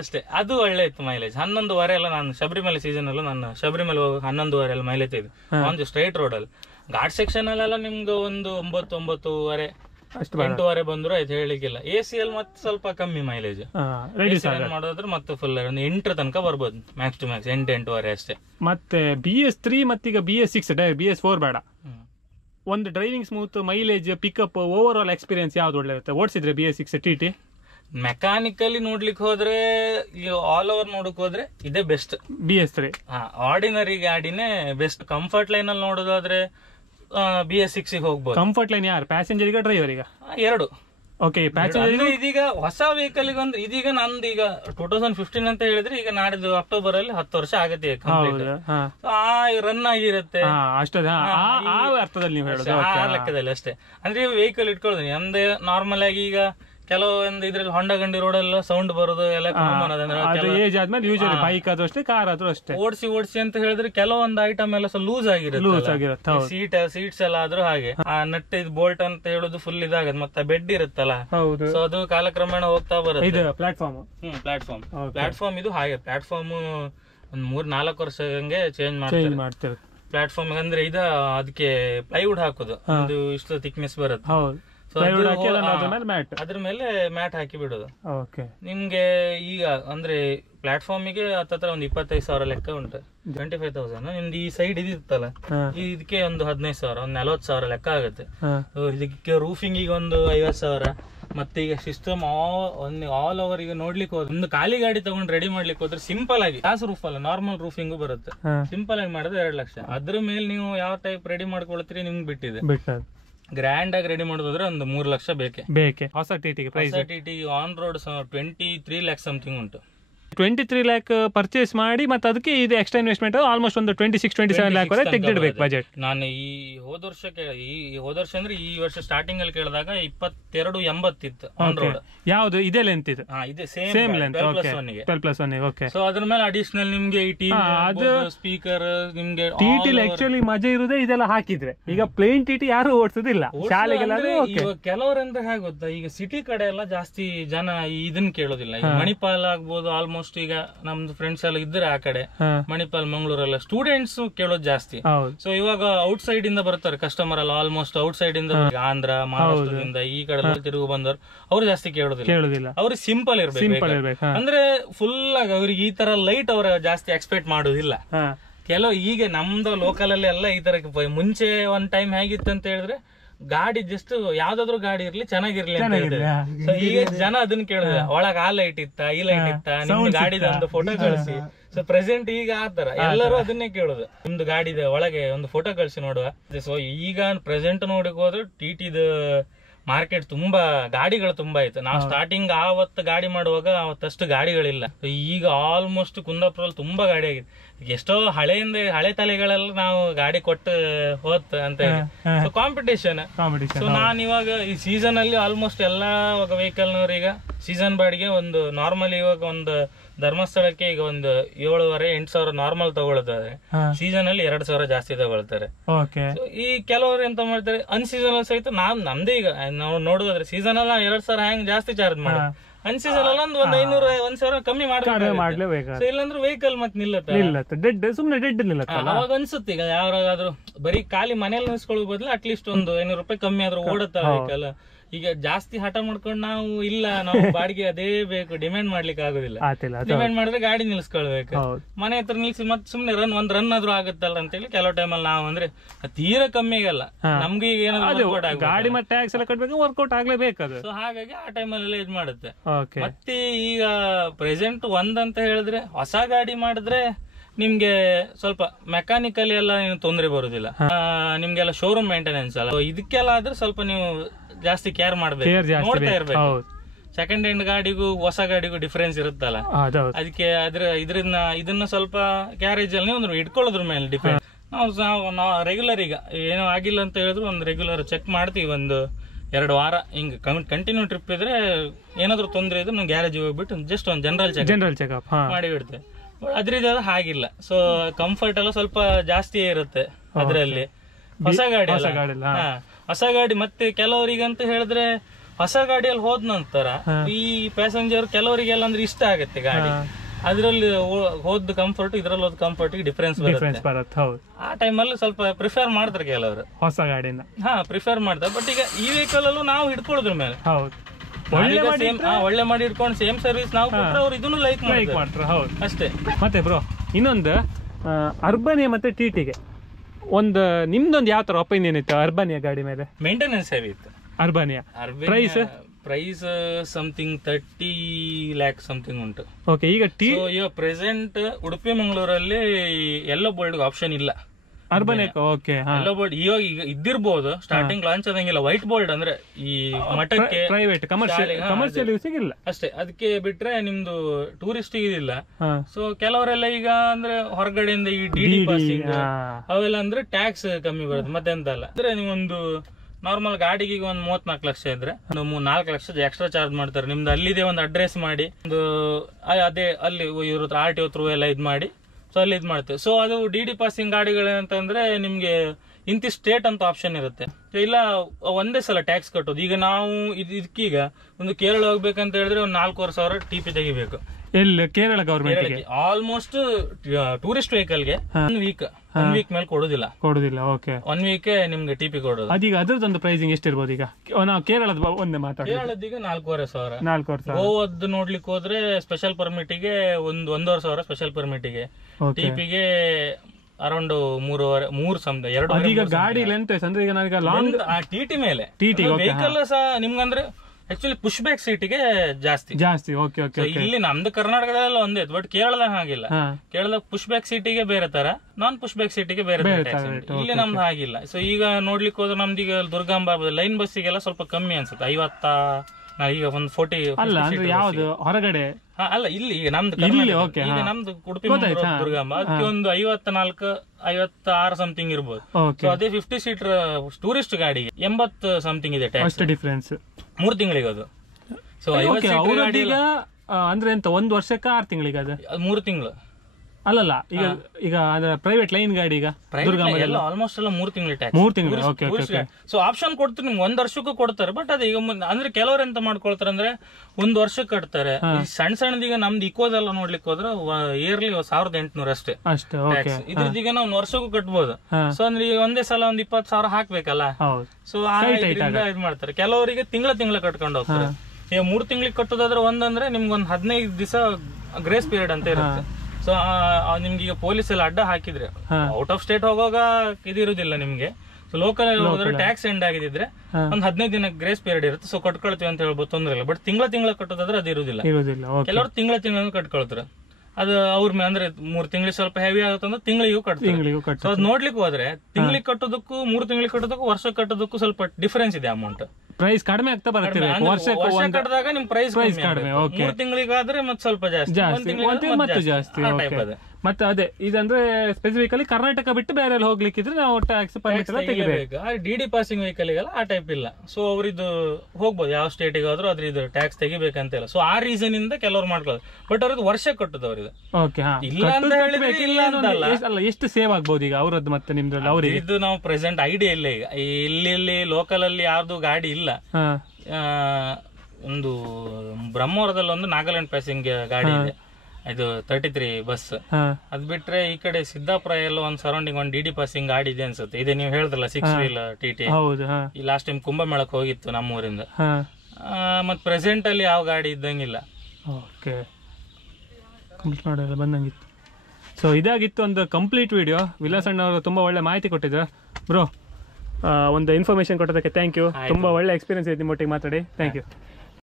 ಅಷ್ಟೇ. ಅದು ಒಳ್ಳೆ ಇತ್ತು ಮೈಲೇಜ್. 11.5 ಎಲ್ಲ ನಾನು ಶಬರಿಮಲೆ ಸೀಸನ್ ಅಲ್ಲೂ ನಾನು ಶಬರಿಮಲೆ 11.5 ಎಲ್ಲ ಮೈಲೇಜ್ ತೆಗೆದು ಒಂದು ಸ್ಟ್ರೈಟ್ ರೋಡ್ ಅಲ್ಲಿ. ಘಾಟ್ ಸೆಕ್ಷನ್ ಅಲ್ಲೆಲ್ಲ ನಿಮ್ಗೆ ಒಂದು 9-9.5 8.5 ಬಂದ್ರು ಆಯ್ತು, ಹೇಳಿಕ್ಕಿಲ್ಲ. AC ಮತ್ತೆ ಸ್ವಲ್ಪ ಕಮ್ಮಿ ಮೈಲೇಜ್ ಮಾಡೋದ್ರೆ ಮತ್ತೆ ಫುಲ್ 8 ತನಕ ಬರ್ಬೋದು, ಮ್ಯಾಕ್ಸ್ ಟು ಮ್ಯಾಕ್ಸ್ 8-8.5 ಅಷ್ಟೇ. ಮತ್ತೆ BS3 ಮತ್ತೀಗ BS6 BS4 ಬೇಡ. ಒಂದು driving smooth, mileage, pickup, over all experience ಯಾವ್ದು ಒಳ್ಳೆ ಇರುತ್ತೆ ಓಡಿಸಿದ್ರೆ BS6 TT? ಮೆಕ್ಯಾನಿಕಲಿ ನೋಡ್ಲಿಕ್ಕೆ ಹೋದ್ರೆ, ಆಲ್ ಓವರ್ ನೋಡಕ್ ಹೋದ್ರೆ ಇದೇ ಬೆಸ್ಟ್ BS3. ಆರ್ಡಿನರಿ ಗಾಡಿನೇ ಬೆಸ್ಟ್. ಕಂಫರ್ಟ್ ಲೈನ್ ಅಲ್ಲಿ ನೋಡೋದಾದ್ರೆ BS6 ಹೋಗ್ಬೋದು. ಕಂಫರ್ಟ್ ಲೈನ್ ಯಾರು, ಪ್ಯಾಸೆಂಜರ್ ಈಗ ಡ್ರೈವರ್? ಈಗ 2. ಓಕೆ, ಪ್ಯಾಸೆಂಜರ್ ಇದೀಗ ಹೊಸ ವೆಹಿಕಲ್ ಒಂದು ಇದೀಗ ನಂದು ಈಗ 2015 ಅಂತ ಹೇಳಿದ್ರೆ ಈಗ ನಾಡಿದ್ದು ಅಕ್ಟೋಬರ್ ಅಲ್ಲಿ 10 ವರ್ಷ ಆಗತ್ತೆ. ರನ್ ಆಗಿರುತ್ತೆ ಅರ್ಥದಲ್ಲಿ ನೀವು ಹೇಳೋದು ಆ ಲೆಕ್ಕದಲ್ಲಿ ಅಷ್ಟೇ. ಅಂದ್ರೆ ವೆಹಿಕಲ್ ಇಟ್ಕೊಳ್ಳೋದು ನಮ್ದೇ ನಾರ್ಮಲ್ ಆಗಿ. ಈಗ ಕೆಲವೊಂದು ಇದ್ರಲ್ಲಿ ಹೊಂಡ ಗಂಡಿ ರೋಡ್ ಎಲ್ಲ ಸೌಂಡ್ ಬರೋದು ಎಲ್ಲ ಏಜ್ ಆದ್ಮೇಲೆ ಯೂಶಲಿ ಬೈಕ್ ಆದ್ರೂ ಅಷ್ಟೇ, ಕಾರ್ ಆದ್ರೂ ಅಷ್ಟೇ. ಓಡಿಸಿ ಅಂತ ಹೇಳಿದ್ರೆ ಕೆಲವೊಂದು ಐಟಮ್ ಎಲ್ಲ ಲೂಸ್ ಆಗಿರುತ್ತೆ. ಸೀಟ್ಸ್ ಎಲ್ಲ ಆದ್ರೂ ಹಾಗೆ. ಆ ನಟ್ ಇದು ಬೋಲ್ಟ್ ಅಂತ ಹೇಳೋದು ಫುಲ್ ಇದಾಗತ್ತೆ, ಮತ್ತೆ ಬೆಡ್ ಇರುತ್ತಲ್ಲ. ಸೊ ಅದು ಕಾಲಕ್ರಮೇಣ ಹೋಗ್ತಾ ಬರುತ್ತೆ. ಪ್ಲಾಟ್ಫಾರ್ಮ್ ಇದು ಹಾಗೆ. ಪ್ಲಾಟ್ಫಾರ್ಮ್ ಒಂದ್ 3-4 ವರ್ಷ ಹಂಗೆ ಚೇಂಜ್ ಮಾಡ್ತಾರೆ. ಪ್ಲಾಟ್ಫಾರ್ಮ್ ಅಂದ್ರೆ ಅದಕ್ಕೆ ಪ್ಲೈವುಡ್ ಹಾಕೋದು, ಒಂದು ಇಷ್ಟು ಥಿಕ್ನೆಸ್ ಬರುತ್ತೆ. ಅದ್ರ ಮೇಲೆ ಮ್ಯಾಟ್ ಹಾಕಿ ಬಿಡೋದು. ನಿಮ್ಗೆ ಈಗ ಅಂದ್ರೆ ಪ್ಲಾಟ್ಫಾರ್ಮಿಗೆ ಹತ್ತತ್ರ ಒಂದು 25,000 ಲೆಕ್ಕ ಉಂಟು. 25,000 ನಿಮ್ದು ಈ ಸೈಡ್ ಇದಿತ್ತಲ್ಲ, ಇದಕ್ಕೆ ಒಂದು 15,000, ಒಂದು 40,000 ಲೆಕ್ಕ ಆಗುತ್ತೆ. ಇದಕ್ಕೆ ರೂಫಿಂಗ್ ಈಗ ಒಂದು 50,000. ಮತ್ತೆ ಈಗ ಸಿಸ್ಟಮ್ ಆಲ್ ಓವರ್ ಈಗ ನೋಡ್ಲಿಕ್ಕೆ ಹೋದ್ರೆ, ಒಂದು ಖಾಲಿ ಗಾಡಿ ತಗೊಂಡು ರೆಡಿ ಮಾಡ್ಲಿಕ್ಕೆ ಹೋದ್ರೆ ಸಿಂಪಲ್ ಆಗಿ ಗ್ಲಾಸ್ ರೂಫ್ ಅಲ್ಲ, ನಾರ್ಮಲ್ ರೂಫಿಂಗು ಬರುತ್ತೆ. ಸಿಂಪಲ್ ಆಗಿ ಮಾಡಿದ್ರೆ 2 ಲಕ್ಷ. ಅದ್ರ ಮೇಲೆ ನೀವು ಯಾವ ಟೈಪ್ ರೆಡಿ ಮಾಡ್ಕೊಳ್ತೀರಿ ನಿಮ್ಗೆ ಬಿಟ್ಟಿದೆ. ಗ್ರ್ಯಾಂಡ್ ಆಗಿ ರೆಡಿ ಮಾಡೋದಾದ್ರೆ ಒಂದು 3 ಲಕ್ಷ ಬೇಕೆ. ಹೊಸ TT on road 23 lac something ಉಂಟು. 23 ಲ್ಯಾಕ್ ಪರ್ಚೇಸ್ ಮಾಡಿ ಮತ್ತೆ ಅದಕ್ಕೆ ಇದು ಎಕ್ಸ್ಟ್ರಾ ಇನ್ವೆಸ್ಟ್ಮೆಂಟ್ ಆಲ್ಮೋಸ್ಟ್ ಒಂದು 26-27 ಲ್ಯಾಕ್ ವರೆಗೆ ತೆಗೆದಿಡ್ಬೇಕು ಬಜೆಟ್. ನಾನು ಈ ಹೋದ ವರ್ಷ ಅಂದ್ರೆ ಈ ವರ್ಷ ಸ್ಟಾರ್ಟಿಂಗ್ ಅಲ್ಲಿ ಕೇಳಿದಾಗ 2280 ಇತ್ತು ಆನ್ ರೋಡ್. ಯಾವ್ದು ಇದೇ ಲೆಂತ್ ಇದು? ಇದೆ ಸೇಮ್ ಲೆಂತ್ 12+1. ಓಕೆ. ಸೊ ಅದ್ರ ಮೇಲೆ ಅಡಿಷನಲ್ ನಿಮ್ಗೆ ಅದು ಸ್ಪೀಕರ್ ನಿಮ್ಗೆ TT ಆಕ್ಚುಲಿ ಮಜಾ ಇರುದೇ ಇದೆಲ್ಲ ಹಾಕಿದ್ರೆ. ಈಗ ಪ್ಲೇನ್ TT ಯಾರು ಓಡಿಸೋದಿಲ್ಲ ಶಾಲೆಗೆಲ್ಲ. ಕೆಲವರಂದ್ರೆ ಹೇಗೆ ಗೊತ್ತಾ, ಈಗ ಸಿಟಿ ಕಡೆ ಎಲ್ಲ ಜಾಸ್ತಿ ಜನ ಇದನ್ನ ಕೇಳೋದಿಲ್ಲ. ಮಣಿಪಾಲ್ ಆಗ್ಬೋದು, ಆಲ್ಮೋಸ್ಟ್ ಈಗ ನಮ್ದು ಫ್ರೆಂಡ್ಸ್ ಎಲ್ಲ ಇದ್ರೆ ಆ ಕಡೆ ಮಣಿಪಾಲ್ ಮಂಗಳೂರೆಲ್ಲ ಸ್ಟೂಡೆಂಟ್ಸ್ ಕೇಳೋದು ಜಾಸ್ತಿ. ಸೊ ಇವಾಗ ಔಟ್ ಸೈಡ್ ಇಂದ ಬರ್ತಾರೆ ಕಸ್ಟಮರ್ ಎಲ್ಲ, ಆಲ್ಮೋಸ್ಟ್ ಔಟ್ ಸೈಡ್ ಇಂದ ಆಂಧ್ರ ಮಹಾರಾಷ್ಟ್ರದಿಂದ ಈ ಕಡೆ ತಿರುಗು ಬಂದವರು ಅವ್ರು ಜಾಸ್ತಿ ಕೇಳೋದಿಲ್ಲ. ಅವ್ರಿಗೆ ಸಿಂಪಲ್ ಇರ್ಬೇಕು. ಅಂದ್ರೆ ಫುಲ್ ಆಗಿ ಅವ್ರಿಗೆ ಈ ತರ ಲೈಟ್ ಅವ್ರ ಜಾಸ್ತಿ ಎಕ್ಸ್ಪೆಕ್ಟ್ ಮಾಡೋದಿಲ್ಲ. ಕೆಲವು ಈಗ ನಮ್ದು ಲೋಕಲ್ ಅಲ್ಲಿ ಎಲ್ಲ ಈ ತರ ಮುಂಚೆ ಒಂದ್ ಟೈಮ್ ಹೇಗಿತ್ತು ಅಂತ ಹೇಳಿದ್ರೆ, ಗಾಡಿ ಜಸ್ಟ್ ಯಾವ್ದಾದ್ರು ಗಾಡಿ ಇರ್ಲಿ ಚೆನ್ನಾಗಿರ್ಲಿ ಅಂತ ಹೇಳಿದ್ರೆ, ಈಗ ಜನ ಅದನ್ನ ಕೇಳಿದ್ರೆ ಒಳಗ ಆ ಲೈಟ್ ಇತ್ತ, ಈ ಲೈಟ್ ಇತ್ತ, ನಿಮ್ದು ಗಾಡಿದ ಒಂದು ಫೋಟೋ ಕಳಿಸಿ. ಸೊ ಪ್ರೆಸೆಂಟ್ ಈಗ ಆತರ ಎಲ್ಲರೂ ಅದನ್ನೇ ಕೇಳುದು, ನಿಮ್ದು ಗಾಡಿದ ಒಳಗೆ ಒಂದು ಫೋಟೋ ಕಳಿಸಿ ನೋಡುವ. ಸೊ ಈಗ ಪ್ರೆಸೆಂಟ್ ನೋಡಕ್ ಹೋದ್ರೆ TTದ ಮಾರ್ಕೆಟ್ ತುಂಬಾ ಗಾಡಿಗಳು ತುಂಬಾ ಇತ್ತು. ನಾವು ಸ್ಟಾರ್ಟಿಂಗ್ ಆವತ್ತು ಗಾಡಿ ಮಾಡುವಾಗ ಅವತ್ತಷ್ಟು ಗಾಡಿಗಳಿಲ್ಲ. ಈಗ ಆಲ್ಮೋಸ್ಟ್ ಕುಂದಾಪುರಲ್ಲಿ ತುಂಬಾ ಗಾಡಿ ಆಗಿದೆ. ಎಷ್ಟೋ ಹಳೆ ತಲೆಗಳೆಲ್ಲ ನಾವು ಗಾಡಿ ಕೊಟ್ಟು ಹೋತ್ ಅಂತ ಹೇಳಿ ಕಾಂಪಿಟೇಷನ್. ಸೊ ನಾನು ಇವಾಗ ಈ ಸೀಸನ್ ಅಲ್ಲಿ ಆಲ್ಮೋಸ್ಟ್ ಎಲ್ಲಾ ವೆಹಿಕಲ್ ನವರೀಗ ಸೀಸನ್ ಬಾಡಿಗೆ ಒಂದು ನಾರ್ಮಲ್ ಇವಾಗ ಒಂದು ಧರ್ಮಸ್ಥಳಕ್ಕೆ ಈಗ ಒಂದು 7,500-8 ಸಾವಿರ ನಾರ್ಮಲ್ ತಗೊಳ್ತಾರೆ. ಸೀಸನ್ ಅಲ್ಲಿ 2,000 ಜಾಸ್ತಿ ತಗೊಳ್ತಾರೆ. ಈ ಕೆಲವರು ಎಂತ ಮಾಡ್ತಾರೆ, ಅನ್ಸೀಸನಲ್ ಸಹಿತ ನಮ್ದೇ ಈಗ ನಾವು ನೋಡೋದಾದ್ರೆ ಸೀಸನ್ ಅಲ್ಲ 2,000 ಹ್ಯಾಂಗ್ ಜಾಸ್ತಿ ಚಾರ್ಜ್ ಮಾಡಿ, ಅನ್ಸೀಸನ್ ಅಲ್ಲ ಒಂದು 500 1,000 ಕಮ್ಮಿ ಮಾಡ್ಲೇಬೇಕು. ಸೊ ಇಲ್ಲಾಂದ್ರೆ ವೆಹಿಕಲ್ ಮತ್ತೆ ನಿಲ್ಲತ್ತೆ ಡೆಡ್ ಸುಮ್ನೆ ಡೆಡ್ ನಿಲ್ಲತ್ತಲ್ಲ. ಅವಾಗ ಅನ್ಸುತ್ತೆ ಈಗ ಯಾವಾಗಾದ್ರೂ ಬರೀ ಖಾಲಿ ಮನೇಲಿ ನಿಲ್ಸ್ಕೊಳ್ಳೋ ಬದಲು ಅಟ್ಲೀಸ್ಟ್ ಒಂದು 500 ರೂಪಾಯಿ ಕಮ್ಮಿ ಆದ್ರೂ ಓಡತ್ತ ವೆಹಿಕಲ್. ಈಗ ಜಾಸ್ತಿ ಹಠ ಮಾಡ್ಕೊಂಡು ನಾವು ಬಾಡಿಗೆ ಅದೇ ಬೇಕು ಡಿಮ್ಯಾಂಡ್ ಮಾಡ್ಲಿಕ್ಕೆ ಆಗುದಿಲ್ಲ. ಡಿಮ್ಯಾಂಡ್ ಮಾಡಿದ್ರೆ ಗಾಡಿ ನಿಲ್ಸ್ಕೊಳ್ಬೇಕು, ಮನೆ ಹತ್ರ ನಿಲ್ಸಿ ಮತ್ತೆ ಸುಮ್ನೆ ಒಂದ್ ರನ್ ಆದ್ರೂ ಆಗುತ್ತಲ್ಲ ಅಂತ ಹೇಳಿ ಕೆಲವು ಟೈಮಲ್ಲಿ ನಾವು ಅಂದ್ರೆ ತೀರಾ ಕಮ್ಮಿಗಲ್ಲ, ನಮ್ಗೆ ಈಗ ಏನಾದ್ರು ಗಾಡಿ ಮತ್ತೆ ಟ್ಯಾಕ್ಸ್ ಎಲ್ಲ ಕಟ್ಬೇಕು, ವರ್ಕೌಟ್ ಆಗ್ಲೇಬೇಕು ಅದು. ಸೊ ಹಾಗಾಗಿ ಆ ಟೈಮಲ್ಲಿ ಇದ್ ಮಾಡುತ್ತೆ. ಮತ್ತೆ ಈಗ ಪ್ರೆಸೆಂಟ್ ಒಂದಂತ ಹೇಳಿದ್ರೆ ಹೊಸ ಗಾಡಿ ಮಾಡಿದ್ರೆ ನಿಮ್ಗೆ ಸ್ವಲ್ಪ ಮೆಕ್ಯಾನಿಕಲಿ ಎಲ್ಲ ತೊಂದರೆ ಬರುದಿಲ್ಲ, ನಿಮ್ಗೆಲ್ಲ ಶೋರೂಮ್ ಮೇಂಟೆನೆನ್ಸ್ ಅಲ್ಲ. ಇದಕ್ಕೆಲ್ಲ ಆದ್ರೆ ಸ್ವಲ್ಪ ನೀವು ಜಾಸ್ತಿ ಕೇರ್ ಮಾಡ್ಬೇಕು, ನೋಡ್ತಾ ಇರ್ಬೇಕು. ಸೆಕೆಂಡ್ ಹ್ಯಾಂಡ್ ಗಾಡಿಗೂ ಹೊಸ ಗಾಡಿಗೂ ಡಿಫರೆನ್ಸ್ ಇರುತ್ತಲ್ಲ, ಅದಕ್ಕೆ ಇದನ್ನ ಸ್ವಲ್ಪ ಗ್ಯಾರೇಜ್ ಅಲ್ಲಿ ನೀವು ಇಟ್ಕೊಳ್ಳೋದ್ರ ಮೇಲೆ ಡಿಪೆಂಡ್. ನಾವು ರೆಗ್ಯುಲರ್ ಈಗ ಏನೋ ಆಗಿಲ್ಲ ಅಂತ ಹೇಳಿದ್ರು ಒಂದು ರೆಗ್ಯುಲರ್ ಚೆಕ್ ಮಾಡ್ತೀವಿ, ಒಂದು 2 ವಾರ ಹಿಂಗ್ ಕಂಟಿನ್ಯೂ ಟ್ರಿಪ್ ಇದ್ರೆ ಏನಾದ್ರು ತೊಂದರೆ ಇದ್ರೆ ನಾವು ಗ್ಯಾರೇಜ್ ಹೋಗ್ಬಿಟ್ಟು ಜಸ್ಟ್ ಒಂದು ಜನರಲ್ ಚೆಕಪ್ ಮಾಡಿ ಬಿಡ್ತೇವೆ. ಅದ್ರಿಂದ ಹಾಗಿಲ್ಲ. ಸೊ ಕಂಫರ್ಟ್ ಎಲ್ಲ ಸ್ವಲ್ಪ ಜಾಸ್ತಿಯೇ ಇರುತ್ತೆ ಅದ್ರಲ್ಲಿ. ಹೊಸ ಗಾಡಿ ಮತ್ತೆ ಕೆಲವರಿಗಂತ ಹೇಳಿದ್ರೆ ಹೊಸ ಗಾಡಿಯಲ್ಲಿ ಹೋದ ನಂತರ ಈ ಪ್ಯಾಸೆಂಜರ್ ಕೆಲವರಿಗೆಲ್ಲ ಅಂದ್ರೆ ಇಷ್ಟ ಆಗುತ್ತೆ ಗಾಡಿ, ಅದ್ರಲ್ಲಿ ಹೋದ್ ಕಂಫರ್ಟ್ ಇದ್ರಲ್ಲಿ ಹೋದ್ ಕಂಫರ್ಟ್ ಡಿಫರೆನ್ಸ್ ಬರುತ್ತೆ. ಆ ಟೈಮಲ್ಲಿ ಸ್ವಲ್ಪ ಪ್ರಿಫರ್ ಮಾಡ್ತಾರೆ ಕೆಲವರು ಹೊಸ ಗಾಡಿನ. ಪ್ರಿಫರ್ ಮಾಡ್ತಾರೆ. ಬಟ್ ಈಗ ಈ ವೆಹಿಕಲ್ ಅಲ್ಲೂ ನಾವು ಹಿಡ್ಕೊಳ್ಳೋದ್ರ ಮೇಲೆ ಒಳ್ಳೆ ಮಾಡಿ ಇಟ್ಕೊಂಡು ಸೇಮ್ ಸರ್ವಿಸ್ ನಾವು ಕೊಟ್ರೆ ಅವ್ರು ಇದನ್ನು ಲೈಕ್ ಮಾಡ್ತಾರೆ ಅಷ್ಟೇ. ಮತ್ತೆ ಬ್ರೋ ಇನ್ನೊಂದು ಅರ್ಬನಿಯಾ ಮತ್ತೆ ಟಿಟಿಗೆ ನಿಮ್ದೊಂದು ಯಾವ ತರ ಒಪಿನಿಯನ್ ಇತ್ತು ಅರ್ಬನಿಯಾ ಗಾಡಿ ಮೇಲೆ? ಮೇಂಟೆನೆನ್ಸ್ ಹೆವಿ ಇತ್ತು ಅರ್ಬನಿಯಾ. ಪ್ರೈಸ್ ಸಮಥಿಂಗ್ 30 lakh ಸಮಥಿಂಗ್ ಉಂಟು. ಓಕೆ. ಈಗ ಪ್ರೆಸೆಂಟ್ ಉಡುಪಿ ಮಂಗಳೂರಲ್ಲಿ ಎಲ್ಲೋ ಬೋಲ್ಡ್ ಆಪ್ಷನ್ ಇಲ್ಲ ಅರ್ಬನಿಯಾ. ಓಕೆ. ಎಲ್ಲೋ ಬೋಲ್ಡ್ ಇವಾಗ ಈಗ ಇದ್ದಿರ್ಬೋದು, ಸ್ಟಾರ್ಟಿಂಗ್ ಲಾಂಚ್ ಆದಂಗಿಲ್ಲ. ವೈಟ್ ಬೋಲ್ಡ್ ಅಂದ್ರೆ ಈ ಮಠಕ್ಕೆ ಪ್ರೈವೇಟ್ ಕಮರ್ಷಿಯಲ್ ಯೂಸಿಗೆ ಇಲ್ಲ ಅಷ್ಟೇ, ಅದಕ್ಕೆ ಬಿಟ್ರೆ ನಿಮ್ದು ಟೂರಿಸ್ಟ್ ಇದಿಲ್ಲ. ಸೊ ಕೆಲವರೆಲ್ಲ ಈಗ ಅಂದ್ರೆ ಹೊರಗಡೆಯಿಂದ ಈ ಡಿಡಿ ಪಾಸಿಂಗ್ ಅವೆಲ್ಲ ಅಂದ್ರೆ ಟ್ಯಾಕ್ಸ್ ಕಮ್ಮಿ ಬರುತ್ತೆ, ಮತ್ತೆ ಎಂತ ಅಲ್ಲ. ಅಂದ್ರೆ ನೀವೊಂದು ನಾರ್ಮಲ್ ಗಾಡಿಗೆ ಒಂದು 34 ಲಕ್ಷ ಇದ್ರೆ ಒಂದು 4 ಲಕ್ಷ ಎಕ್ಸ್ಟ್ರಾ ಚಾರ್ಜ್ ಮಾಡ್ತಾರೆ. ನಿಮ್ದು ಅಲ್ಲಿದೆ ಒಂದು ಅಡ್ರೆಸ್ ಮಾಡಿ ಒಂದು ಅದೇ ಅಲ್ಲಿ ಇವ್ರ RTO ಥ್ರೂ ಎಲ್ಲ ಇದ್ ಮಾಡಿ ಸೊ ಅಲ್ಲಿ ಇದ್ ಮಾಡ್ತೇವೆ. ಸೊ ಅದು ಡಿ ಪಾಸಿಂಗ್ ಗಾಡಿಗಳಂತಂದ್ರೆ ನಿಮ್ಗೆ ಇಂತಿ ಸ್ಟೇಟ್ ಅಂತ ಆಪ್ಷನ್ ಇರುತ್ತೆ, ಇಲ್ಲ ಒಂದೇ ಸಲ ಟ್ಯಾಕ್ಸ್ ಕಟ್ಟೋದು. ಈಗ ನಾವು ಇದಕ್ಕೀಗ ಒಂದು ಕೇರಳ ಹೋಗ್ಬೇಕಂತ ಹೇಳಿದ್ರೆ ಒಂದು 4,500 TP ತೆಗಿಬೇಕು. ಎಲ್ಲಿ ಕೇರಳ ಗವರ್ಮೆಂಟ್ ಆಲ್ಮೋಸ್ಟ್ ಟೂರಿಸ್ಟ್ ವೆಹಿಕಲ್ಗೆ ಒನ್ ವೀಕ್ ಮೇಲೆ ಕೊಡುದಿಲ್ಲ. ಓಕೆ. 1 ವೀಕ್ ನಿಮ್ಗೆ TP ಕೊಡೋದು. ಅದೀಗ ಅದ್ರದ್ದೊಂದು ಪ್ರೈಸಿಂಗ್ ಎಷ್ಟಿರ್ಬೋದು? ಈಗ ನಾವು ಕೇರಳದ ಒಂದೇ ಕೇರಳದೀಗ 4,500. ಗೋವಾದ್ದು ನೋಡ್ಲಿಕ್ಕೆ ಹೋದ್ರೆ ಸ್ಪೆಷಲ್ ಪರ್ಮಿಟಿಗೆ 1,500 ಸ್ಪೆಷಲ್ ಪರ್ಮಿಟಿಗೆ, TPಗೆ ಅರೌಂಡ್ 3 ಸಮಥಿಂಗ್ 2. ಈಗ ಗಾಡಿ ಲೆಂತ್ ಅಂದ್ರೆ ಈಗ ನಾವೀಗ ಲಾಂಗ್ TT ಮೇಲೆ ವೆಹಿಕಲ್ ಸಹ ನಿಮ್ಗಂದ್ರೆ ಆಕ್ಚುಲಿ ಪುಷ್ ಬ್ಯಾಕ್ ಸೀಟಿಗೆ ಜಾಸ್ತಿ. ಓಕೆ. ಇಲ್ಲಿ ನಮ್ದು ಕರ್ನಾಟಕದಲ್ಲಿ ಒಂದೇ, ಬಟ್ ಕೇರಳದಾಗ ಹಾಗಿಲ್ಲ. ಕೇರಳದಾಗ ಪುಷ್ ಬ್ಯಾಕ್ ಸೀಟಿಗೆ ಬೇರೆ ತರ, ನಾನ್ ಪುಷ್ ಬ್ಯಾಕ್ ಸೀಟಿಗೆ ಬೇರೆ ತರ. ಇಲ್ಲಿ ನಮ್ದು ಹಾಗಿಲ್ಲ. ಸೊ ಈಗ ನೋಡ್ಲಿಕ್ಕೆ ಹೋದ್ರೆ ನಮ್ದೀಗ ದುರ್ಗಾಂಬ ಲೈನ್ ಬಸ್ಸಿಗೆಲ್ಲ ಸ್ವಲ್ಪ ಕಮ್ಮಿ ಅನ್ಸುತ್ತೆ, 50. ಈಗ ಒಂದು 40 ಅಲ್ಲ ಅಂದ್ರೆ ಯಾವ್ದು ಹೊರಗಡೆ ಅಲ್ಲ, ಇಲ್ಲಿ ಈಗ ನಮ್ದು ನಮ್ದು ಉಡುಪಿ ದುರ್ಗಾಂಬ ಅದಕ್ಕೆ ಒಂದು 54-56 ಸಮಥಿಂಗ್ ಇರ್ಬೋದು. ಸೊ ಅದೇ 50 ಸೀಟರ್ ಟೂರಿಸ್ಟ್ ಗಾಡಿಗೆ 80 ಸಮಥಿಂಗ್ ಇದೆ ಟ್ಯಾಕ್ಸ್ ಡಿಫರೆನ್ಸ್ 3 ತಿಂಗಳಿಗೆ ಅದು. ಸೊ 50 ಸೀಟರ್ ಗಾಡಿ ಅಂದ್ರೆ ಎಂತ 1 ವರ್ಷಕ್ಕೆ 6 ತಿಂಗಳಿಗೆ ಅದು 3 ತಿಂಗಳು ಅಲ್ಲಲ್ಲ. ಈಗ ಪ್ರೈವೇಟ್ ಲೈನ್ ಗಾಡಿ ಈಗ ಆಲ್ಮೋಸ್ಟ್ ಎಲ್ಲ 3 ತಿಂಗಳು ಟ್ಯಾಕ್ಸ್. 3 ತಿಂಗಳು. ಸೊ ಆಪ್ಷನ್ ಕೊಡ್ತಾರೆ ನಿಮ್ಗೆ 1 ವರ್ಷಕ್ಕೂ ಕೊಡ್ತಾರೆ. ಬಟ್ ಅದೇ ಈಗ ಅಂದ್ರೆ ಕೆಲವ್ರು ಎಂತ ಮಾಡ್ಕೊಳ್ತಾರೆ ಅಂದ್ರೆ 1 ವರ್ಷಕ್ಕೆ ಕಟ್ತಾರೆ. ಸಣ್ಣದೀಗ ನಮ್ದು ಇಕೋದೆಲ್ಲ ನೋಡ್ಲಿಕ್ಕೆ ಹೋದ್ರೆ ಇಯರ್ಲಿ 1,800 ಅಷ್ಟೇ. ಇದ್ರದೀಗ ನಾವು 1 ವರ್ಷಕ್ಕೂ ಕಟ್ಬೋದು. ಸೊ ಅಂದ್ರೆ ಈಗ ಒಂದೇ ಸಲ ಒಂದು 20,000 ಹಾಕ್ಬೇಕಲ್ಲ. ಸೊ ಇದ್ ಮಾಡ್ತಾರೆ. ಕೆಲವರಿಗೆ ತಿಂಗಳ ಕಟ್ಕೊಂಡು ಹೋಗ್ತಾರೆ. ಈಗ 3 ತಿಂಗಳಿಗೆ ಕಟ್ಟೋದಾದ್ರೆ ಒಂದಂದ್ರೆ ನಿಮ್ಗೊಂದು 15 ದಿವಸ ಗ್ರೇಸ್ ಪೀರಿಯಡ್ ಅಂತ ಇರುತ್ತೆ. ಸೊ ನಿಮ್ಗೆ ಈಗ ಪೊಲೀಸ್ ಎಲ್ಲ ಅಡ್ಡ ಹಾಕಿದ್ರೆ ಔಟ್ ಆಫ್ ಸ್ಟೇಟ್ ಹೋಗುವಾಗ ಇದಿರುದಿಲ್ಲ ನಿಮ್ಗೆ. ಸೊ ಲೋಕಲ್ ಹೋದ್ರೆ ಟ್ಯಾಕ್ಸ್ ಎಂಡ್ ಆಗಿದ್ರೆ ಒಂದು 15 ದಿನ ಗ್ರೇಸ್ ಪೀರಿಯಡ್ ಇರುತ್ತೆ. ಸೊ ಕಟ್ಕೊಳ್ತೀವಿ ಅಂತ ಹೇಳ್ಬೋದು, ತೊಂದ್ರೆ ಇಲ್ಲ. ಬಟ್ ತಿಂಗಳ ಕಟ್ಟೋದಾದ್ರೆ ಅದು ಇರುದಿಲ್ಲ. ಕೆಲವರು ತಿಂಗಳ ಕಟ್ಕೊಳ್ತಾರೆ. ಅದು ಅವ್ರ ಅಂದ್ರೆ 3 ತಿಂಗಳಿಗೆ ಸ್ವಲ್ಪ ಹೆವಿ ಆಗುತ್ತಂದ್ರೆ ತಿಂಗಳಿಗೂ ಕಟ್ತಾರೆ. ಸೊ ಅದ್ ನೋಡ್ಲಿಕ್ಕೆ ಹೋದ್ರೆ ತಿಂಗಳಿಗೆ ಕಟ್ಟೋದಕ್ಕೂ 3 ತಿಂಗಳಿಗೆ ಕಟ್ಟೋದಕ್ಕೂ ವರ್ಷ ಕಟ್ಟೋದಕ್ಕೂ ಸ್ವಲ್ಪ ಡಿಫರೆನ್ಸ್ ಇದೆ ಅಮೌಂಟ್. ಪ್ರೈಸ್ ಕಡಿಮೆ ಆಗ್ತಾ ಬರುತ್ತೆ. ವರ್ಷ ಕಟ್ಟಿದಾಗ ನಿಮ್ ಪ್ರೈಸ್ ಕಡಿಮೆ. 3 ತಿಂಗಳಿಗಾದ್ರೆ ಮತ್ತೆ ಸ್ವಲ್ಪ ಜಾಸ್ತಿ. ಮತ್ತೆ ಅದೇ ಇದಂದ್ರೆ ಸ್ಪೆಸಿಫಿಕಲಿ ಕರ್ನಾಟಕ ಬಿಟ್ಟು ಬೇರೆ ಹೋಗ್ಲಿಕ್ಕಿದ್ರೆ ನಾವು ಟ್ಯಾಕ್ಸ್ ಪರ್ಮಿಟ್ ಎಲ್ಲ ತೆಗಿಬೇಕು. ಡಿ ಪಾಸಿಂಗ್ ವೆಹಿಕಲ್ಗೆಲ್ಲ ಆ ಟೈಪ್ ಇಲ್ಲ. ಸೊ ಅವ್ರಿದ್ದು ಹೋಗ್ಬೋದು ಯಾವ ಸ್ಟೇಟಿಗೆ ಆದ್ರೂ ಅದ್ರದ್ದು ಟ್ಯಾಕ್ಸ್ ತೆಗಿಬೇಕಂತ ಇಲ್ಲ. ಸೊ ಆ ರೀಸನ್ ಇಂದ ಕೆಲವ್ರು ಮಾಡ್ಕೊಳ್ಳೋದು. ಬಟ್ ಅವ್ರದ್ದು ವರ್ಷ ಕಟ್ಟೋದು ಅವ್ರದ್ದು ಇಲ್ಲ ಅಂತ ಹೇಳಿದ್ರೆ ಎಷ್ಟು ಸೇವ್ ಆಗ್ಬೋದು ಈಗ ಅವ್ರದ್ದು ಮತ್ತೆ ನಿಮ್ದ್ರಲ್ಲಿ ಅವ್ರಿಗೆ. ಇದು ನಾವು ಪ್ರೆಸೆಂಟ್ ಐಡಿಯಾ ಇಲ್ಲ. ಈಗ ಇಲ್ಲಿ ಲೋಕಲ್ ಅಲ್ಲಿ ಯಾವ್ದು ಗಾಡಿ ಇಲ್ಲ. ಒಂದು ಬ್ರಹ್ಮವರದಲ್ಲಿ ಒಂದು ನಾಗಾಲ್ಯಾಂಡ್ ಪ್ಯಾಸಿಂಗ್ ಗಾಡಿ ಇದೆ, ಇದು 33 ಬಸ್. ಅದ್ ಬಿಟ್ರೆ ಈ ಕಡೆ ಸಿದ್ದಾಪುರ ಎಲ್ಲ ಒಂದು ಸರೌಂಡಿಂಗ್ ಒಂದು ಡಿ ಪಾಸಿಂಗ್ ಗಾಡಿ ಇದೆ ಅನ್ಸುತ್ತೆ. ಇದೆ ನೀವು ಹೇಳಿದ್ರಲ್ಲ 6 wheel TT, ಈ ಲಾಸ್ಟ್ ಟೈಮ್ ಕುಂಭಮೇಳಕ್ಕೆ ಹೋಗಿತ್ತು ನಮ್ಮೂರಿಂದ. ಮತ್ ಪ್ರೆಸೆಂಟ್ ಅಲ್ಲಿ ಯಾವ ಗಾಡಿ ಇದ್ದಂಗಿಲ್ಲ. ಓಕೆ, ಕಂಪ್ಲೀಟ್ ಮಾಡೋಲ್ಲ ಬಂದಂಗಿತ್ತು. ಸೊ ಇದಾಗಿತ್ತು ಒಂದು ಕಂಪ್ಲೀಟ್ ವಿಡಿಯೋ. ವಿಲಾಸ್ ಅಣ್ಣ ಅವರು ತುಂಬ ಒಳ್ಳೆ ಮಾಹಿತಿ ಕೊಟ್ಟಿದ್ರು ಬ್ರೋ. ಒಂದು ಇನ್ಫಾರ್ಮೇಶನ್ ಕೊಟ್ಟೋದಕ್ಕೆ ಥ್ಯಾಂಕ್ ಯು. ತುಂಬ ಒಳ್ಳೆ ಎಕ್ಸ್ಪೀರಿಯನ್ಸ್ ಇದೆ ನಿಮ್ಮೊಟ್ಟಿಗೆ ಮಾತಾಡಿ. Thank you.